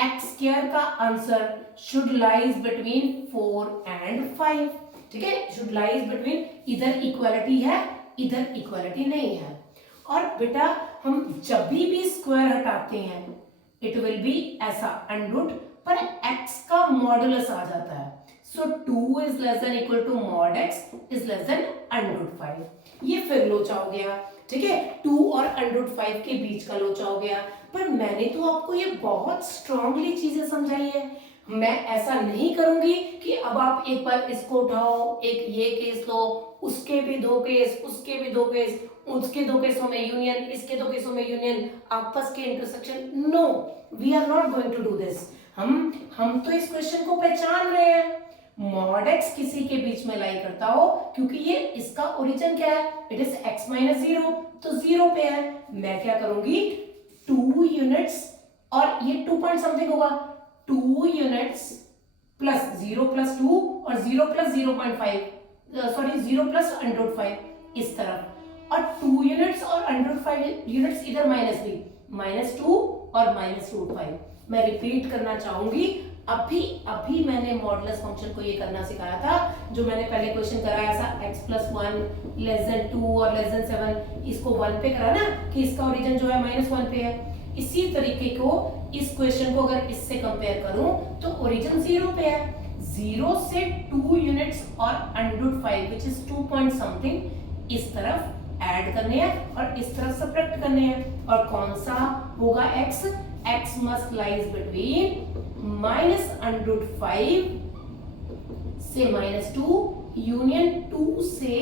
x² का answer should lies between 4 and 5। ठीक है, शुड लाइज बिटवीन, इधर इक्वालिटी है इधर इक्वालिटी नहीं है, और बेटा हम जब भी स्क्वायर हटाते हैं इट विल बी ऐसा अंडरूट, पर x का मॉडुलस आ जाता है, so 2 is less than equal to mod x is less than √5। ये फिर लोचा हो गया। ठीक है, 2 और √5 के बीच का लोचा हो गया, पर मैंने तो आपको ये बहुत स्ट्रांगली चीजें समझाई है। मैं ऐसा नहीं करूंगी कि अब आप एक बार इसको उठाओ, एक ये केस लो, उसके भी 2 केस, उसके भी 2 केस, उसके 2 केसों में यूनियन, इसके 2 केसों में यूनियन, आपस के intersection. No, we are not going to do this. हम तो इस क्वेश्चन को पहचान रहे हैं, मॉड x किसी के बीच में लाई करता हो, क्योंकि ये इसका ओरिजिन क्या है, इट इज x - 0, तो 0 पे है। मैं क्या करूंगी, 2 यूनिट्स और ये 2 पॉइंट समथिंग होगा, 2 यूनिट्स प्लस 0 + 2 और 0 + 0.5, सॉरी 0 + √5 इस तरफ, और 2 यूनिट्स और √5 यूनिट्स इधर -3, -2 और -√5। मैं रिपीट करना चाहूंगी, अभी मैंने मॉडुलस फंक्शन को ये करना सिखाया था, जो मैंने पहले क्वेश्चन कराया था x + 1 <2 और <7, इसको 1 पे करा ना, कि इसका ओरिजिन जो है -1 पे है। इसी तरीके को इस क्वेश्चन को अगर इससे कंपेयर करूं तो ओरिजिन 0 पे है, 0 से 2 यूनिट्स और √5 विच इज 2 पॉइंट समथिंग इस तरफ ऐड करने हैं और इस तरफ सब्ट्रैक्ट करने हैं। और कौन सा होगा x? x must lies between -√5 से -2 यूनियन 2 से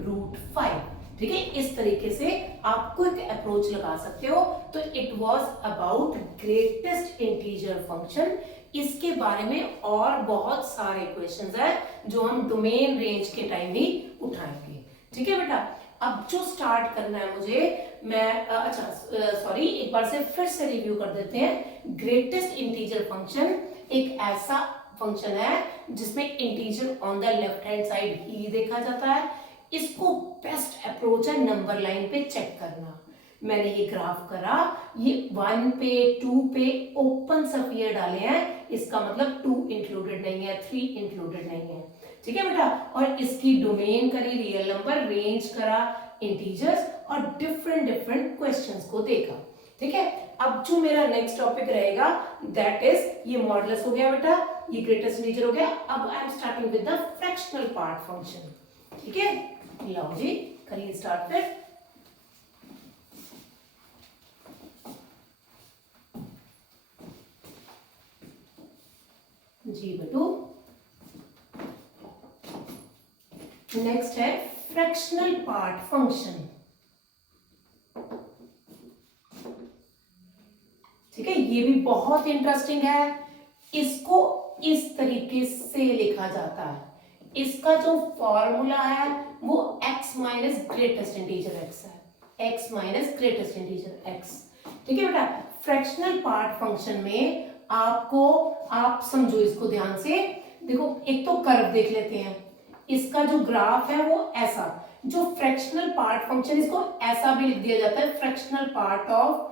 √5। ठीक है, इस तरीके से आपको एक अप्रोच लगा सकते हो। तो it was about greatest integer function. इसके बारे में और बहुत सारे क्वेश्चंस हैं जो हम डोमेन रेंज के टाइम भी उठाएंगे। ठीक है बेटा, अब जो स्टार्ट करना है मुझे, मैं सॉरी एक बार से फिर से रिव्यू कर देते हैं। ग्रेटेस्ट इंटीजर फंक्शन एक ऐसा फंक्शन है जिसमें integer on the left hand side ही देखा जाता है। इसको बेस्ट अप्रोच है नंबर लाइन पे चेक करना। मैंने ये ग्राफ करा, ये 1 पे 2 पे ओपन सफियर डाले हैं, इसका मतलब 2 इंक्लूडेड नहीं है, 3 इंक्लूडेड नहीं है। ठीक है बेटा, और इसकी डोमेन करी रियल नंबर, रेंज करा इंटीजर्स और डिफरेंट क्वेश्चंस को देखा। ठीक है, अब जो मेरा नेक्स्ट टॉपिक रहेगा दैट इज, ये मॉडुलस हो गया बेटा, ये ग्रेटेस्ट इंटीजर हो गया। अब I am starting with the fractional part function. ठीक है, लो जी करिए स्टार्ट फिर। जी बेटू, नेक्स्ट है फ्रैक्शनल पार्ट फंक्शन। ठीक है, ये भी बहुत इंटरेस्टिंग है। इसको इस तरीके से लिखा जाता है, इसका जो फॉर्मूला है वो x minus greatest integer x है, x minus greatest integer x। ठीक है बेटा, फ्रैक्शनल पार्ट फंक्शन में आपको, आप समझो इसको ध्यान से, देखो एक तो कर्व देख लेते हैं। इसका जो ग्राफ है वो ऐसा, जो फ्रैक्शनल पार्ट फंक्शन, इसको ऐसा भी लिख दिया जाता है, fractional part of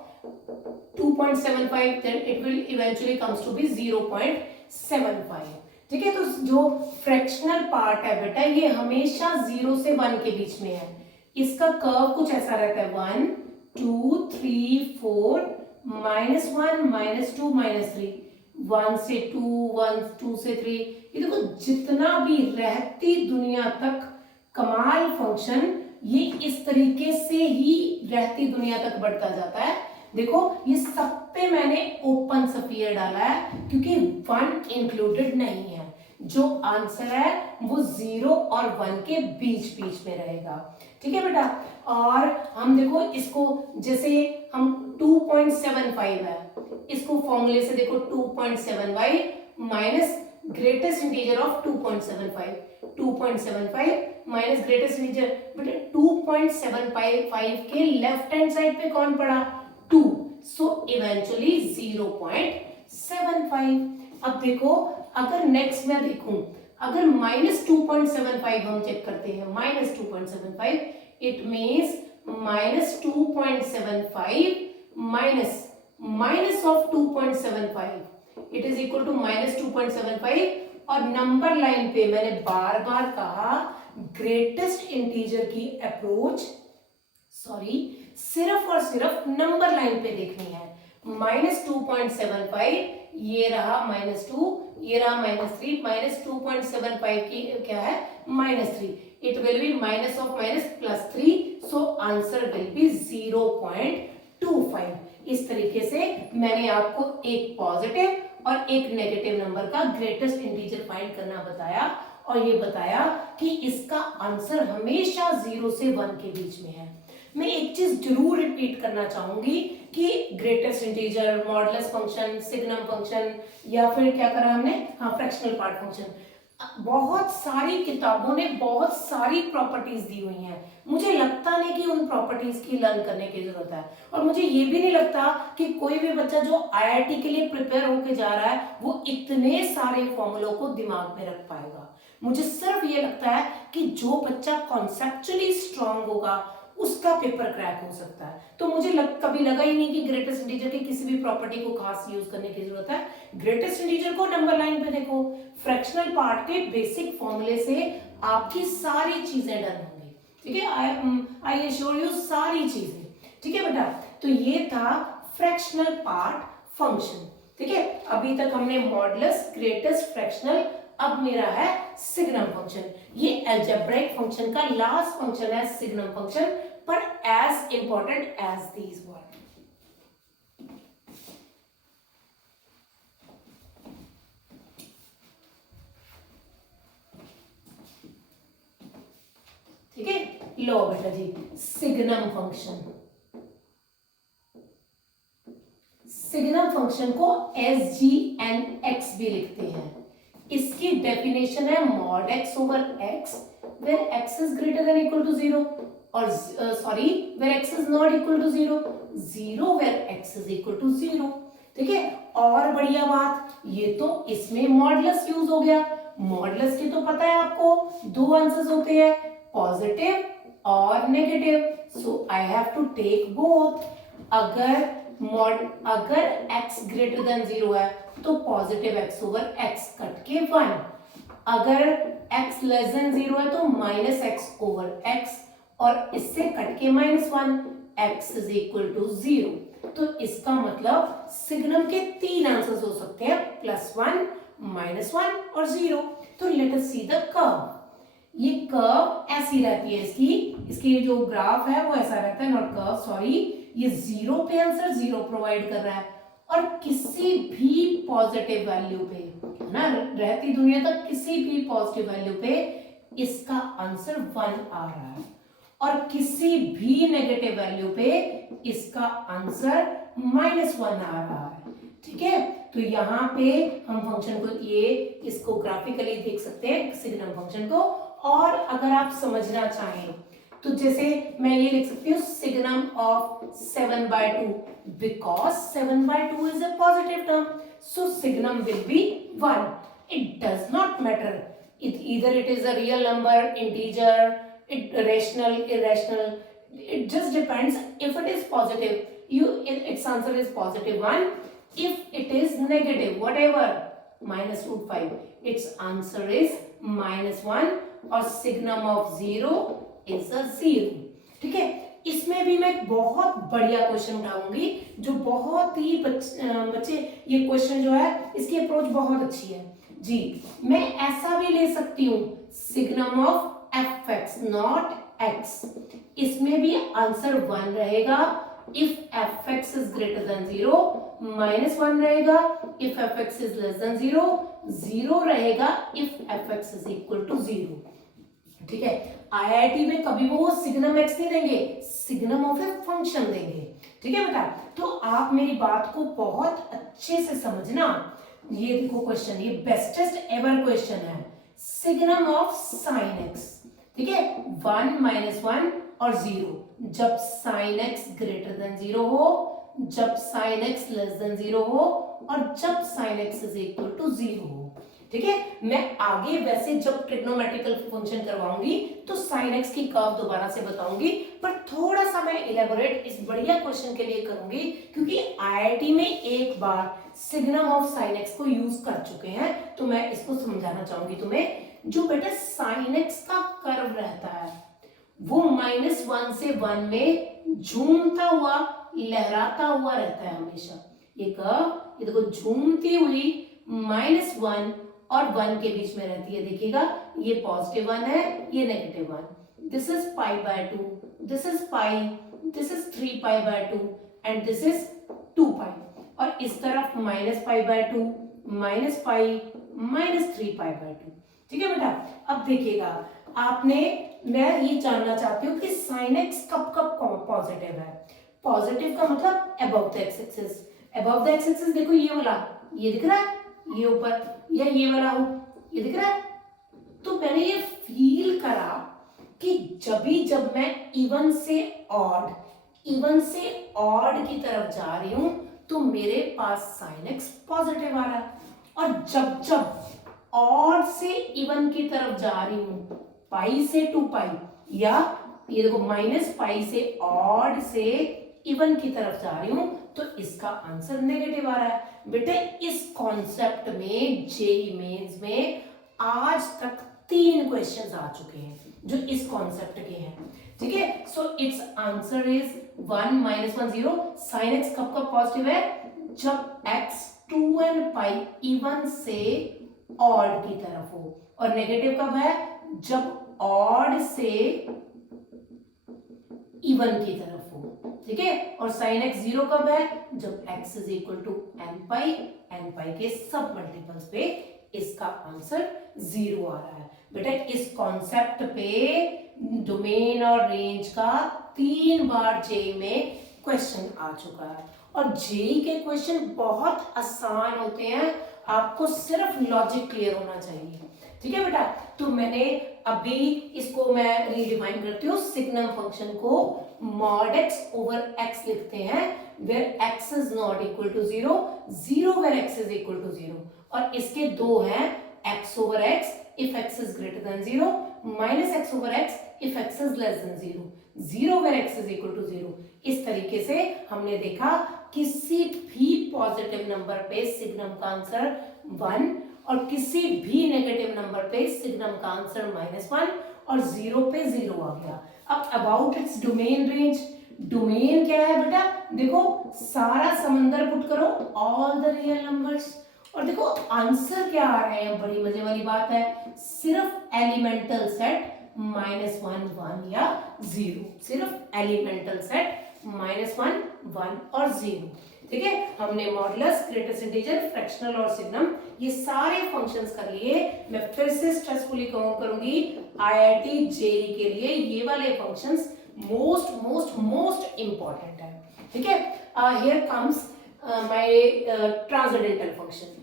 2.75, then it will eventually comes to be 0.75। ठीक है, तो जो फ्रैक्शनल पार्ट है बेटा ये हमेशा 0 से 1 के बीच में है। इसका कर्व कुछ ऐसा रहता है, 1 2 3 4 -1 -2 -3, 1 से 2 1 2 से 3। ये देखो जितना भी रहती दुनिया तक कमाल फंक्शन, ये इस तरीके से ही रहती दुनिया तक बढ़ता जाता है। देखो ये सब पे मैंने ओपन सफियर डाला है क्योंकि 1 इंक्लूडेड नहीं है। जो आंसर है वो 0 और 1 के बीच में रहेगा। ठीक है बेटा, और हम देखो इसको, जैसे हम 2.75 है, इसको फॉर्मूले से देखो 2.75 minus greatest integer of 2.75 minus greatest integer, बेटा 2.75 के लेफ्ट हैंड साइड पे कौन पड़ा? 2, सो इवेंचुअली 0.75। अब देखो अगर नेक्स्ट मैं देखूं, अगर -2.75 हम चेक करते हैं, -2.75, it means -2.75 minus of 2.75, it is equal to -2.75। और नंबर लाइन पे मैंने बार बार कहा ग्रेटेस्ट इंटीजर की अप्रोच, सॉरी सिर्फ और सिर्फ नंबर लाइन पे देखनी है। -2.75, ये रहा -2, ये रहा -3, -2.75 की क्या है? -3, it will B minus of minus +3, so answer will be 0.25। इस तरीके से मैंने आपको एक पॉजिटिव और एक नेगेटिव नंबर का ग्रेटेस्ट इंटीजर फाइंड करना बताया, और ये बताया कि इसका आंसर हमेशा 0 से 1 के बीच में है। मैं एक चीज जरूर रिपीट करना चाहूंगी कि greatest integer, modulus function, signum function, या फिर क्या करा हमने, हाँ फ्रैक्शनल पार्ट फंक्शन, बहुत सारी किताबों ने बहुत सारी प्रॉपर्टीज दी हुई हैं। मुझे लगता नहीं कि उन प्रॉपर्टीज की लर्न करने की जरूरत है, और मुझे ये भी नहीं लगता कि कोई भी बच्चा जो आईआईटी के लिए प्रिपेयर होके जा रहा है वो इतने सारे फॉर्मूलों को दिमाग में रख पाएगा। मुझे सिर्फ ये लगता है कि जो बच्चा कॉन्सेप्चुअली स्ट्रांग होगा उसका पेपर क्रैक हो सकता है। तो मुझे कभी लगा ही नहीं कि ग्रेटेस्ट इंटीजर की किसी भी प्रॉपर्टी को खास यूज करने की जरूरत है। ग्रेटेस्ट इंटीजर को नंबर लाइन पे देखो, फ्रैक्शनल पार्ट के बेसिक फॉर्मूले से आपकी सारी चीजें डन होंगी। ठीक है, आई एश्योर यू सारी चीजें। ठीक है बेटा, तो ये था फ्रैक्शनल पार्ट फंक्शन। ठीक है, अभी तक हमने मॉडुलस, ग्रेटेस्ट, फ्रैक्शनल, अब मेरा है सिग्नम फंक्शन। ये अलजेब्रिक फंक्शन का लास्ट फंक्शन है सिग्नम फंक्शन, पर as important as these one. ठीक है, लो बेटा जी, सिग्नम फंक्शन, सिग्नम फंक्शन को एस जी एन एक्स भी लिखते हैं। इसकी डेफिनेशन है mod x over x where x is greater than equal to zero, और sorry where x is not equal to zero, zero where x is equal to zero. ठीक है, और बढ़िया बात, ये तो इसमें मॉडुलस यूज हो गया। मॉडुलस की तो पता है आपको, दो आंसर्स होते हैं, पॉजिटिव और negative, so I have to take both. अगर x ग्रेटर देन जीरो है तो positive x over x cut के 1, अगर x लेस देन जीरो है तो माइनस एक्स ओवर x, और इससे कट के -1, x is equal to zero. तो इसका मतलब सिग्नम के तीन आंसर्स हो सकते हैं, +1, -1 और 0। तो let us see the curve. ये कर्व ऐसी रहती है, इसकी जो ग्राफ है वो ऐसा रहता है, नॉट कर्व सॉरी, ये जीरो पे आंसर जीरो प्रोवाइड कर रहा है, और किसी भी पॉजिटिव वैल्यू पे, है ना, रहती दुनिया तक किसी भी पॉजिटिव वैल्यू पे इसका आंसर 1 आ रहा है, और किसी भी नेगेटिव वैल्यू पे इसका आंसर -1 आ रहा है। ठीक है, तो यहाँ पे हम फंक्शन को इसको ग्राफिकली देख सकते हैं सिग्नम फंक्शन को। और अगर आप समझना चाहें तो जैसे मैं ये लिख सकती हूँ signum of 7/2, because 7/2 is a positive term, so signum will be 1। It does not matter either it is a real number, integer, rational, irrational, it just depends. If it is positive, its answer is +1. If it is negative, whatever, -√5, its answer is -1, और signum of 0 is a 0। ठीक है, इसमें भी मैं बहुत बढ़िया question उठाऊंगी, जो बहुत ही बच्चे, ये क्वेश्चन जो है इसकी अप्रोच बहुत अच्छी है जी। मैं ऐसा भी ले सकती हूँ, signum of f x not x, इसमें भी आंसर 1 रहेगा if f x is greater than 0, -1 रहेगा if f x is less than 0, 0 रहेगा if f x is equal to 0। ठीक है, आईआईटी में कभी वो सिग्नम एक्स नहीं देंगे, सिग्नम ऑफ ए फंक्शन देंगे। ठीक है बेटा, तो आप मेरी बात को बहुत अच्छे से समझना। ये देखो क्वेश्चन, ये बेस्टेस्ट एवर क्वेश्चन है, सिग्नम ऑफ साइन एक्स। ठीक है, 1, -1 और 0, जब साइन एक्स ग्रेटर देन 0 हो, जब साइन एक्स लेस देन 0 हो, और जब sine x is equal to 0 हो। ठीक है, मैं आगे वैसे जब ट्रिग्नोमेट्रिकल फंक्शन करवाऊंगी तो साइन एक्स की कर्व दोबारा से बताऊंगी, पर थोड़ा सा मैं इलेबोरेट इस बढ़िया क्वेश्चन के लिए करूंगी, क्योंकि आईआईटी में एक बार सिग्नम ऑफ साइन एक्स को यूज कर चुके हैं, तो मैं इसको समझाना चाहूंगी तुम्हें। जो बेटा साइन एक्स का कर्व रहता है वो -1 से 1 में झूमता हुआ, लहराता हुआ रहता है हमेशा। ये कर्व, ये देखो, झूमती हुई -1 और 1 के बीच में रहती है। देखिएगा, ये +1 है, ये -1। This is π/2, this is pi, this is 3π/2 and this is 2π, और इस तरफ -π/2, -π, -3π/2। ठीक है बेटा, अब देखिएगा आपने, मैं ये जानना चाहती हूँ कि साइन एक्स कब कब पॉजिटिव है। पॉजिटिव का मतलब above the x axis, above the x axis देखो, ये वाला, ये दिख रहा है, ये ऊपर, या ये वाला हो, ये दिख रहा है। तो मैंने ये फील करा कि जब मैं इवन से ऑड, इवन से ऑड की तरफ जा रही हूं तो मेरे पास साइन एक्स पॉजिटिव आ रहा है, और जब ऑड से इवन की तरफ जा रही हूं, पाई से 2π, या ये देखो -π से ऑड से इवन की तरफ जा रही हूं, तो इसका आंसर नेगेटिव आ रहा है। बेटे, इस कॉन्सेप्ट में जेईई मेंस में आज तक 3 क्वेश्चंस आ चुके हैं। जो इस कॉन्सेप्ट के हैं, ठीक है। So it's answer is 1 minus 1 0। Sine x कब कब पॉजिटिव है, जब x 2n पाई इवन से ऑड की तरफ हो, और नेगेटिव कब है, जब ऑड से इवन की तरफ हो, ठीक है। और साइन एक्स 0 कब है, जब x is equal to n pi के सब मल्टीपल्स पे इसका आंसर 0 आ रहा है। बेटा इस कॉन्सेप्ट पे डोमेन और रेंज का 3 बार जेई में क्वेश्चन आ चुका है, और जेई के क्वेश्चन बहुत आसान होते हैं, आपको सिर्फ लॉजिक क्लियर होना चाहिए, ठीक है बेटा। तो मैंने अभी इसको मैं रीडिफाइन करती हूँ, सिग्नम फंक्शन को मॉड एक्स ओवर एक्स लिखते हैं where x is not equal to 0, 0 where x is equal to 0, और इसके दो हैं x over x if x is greater than 0, minus x over x if x is less than 0, 0 where x is equal to 0। इस तरीके से हमने देखा किसी भी पॉजिटिव नंबर पे सिग्नम का आंसर 1, और किसी भी नेगेटिव नंबर पे सिग्नम का आंसर -1, और 0 पे 0 आ गया। अब about its domain range, domain क्या है बेटा, देखो सारा समंदर पुट करो, ऑल द रियल नंबर्स, और देखो आंसर क्या आ रहे हैं, बड़ी मजे वाली बात है, सिर्फ एलिमेंटल सेट -1 1 या 0, सिर्फ एलिमेंटल सेट -1 1 और 0, ठीक है। हमने मॉडुलस, ग्रेटेस्ट इंटीजर, फ्रैक्शनल और सिग्नम ये सारे फंक्शंस कर लिए। मैं फिर से स्ट्रेसफुली करूंगी आईआईटी जेईई के लिए ये वाले functions most most most important है, ठीक है। Here comes my transcendental function.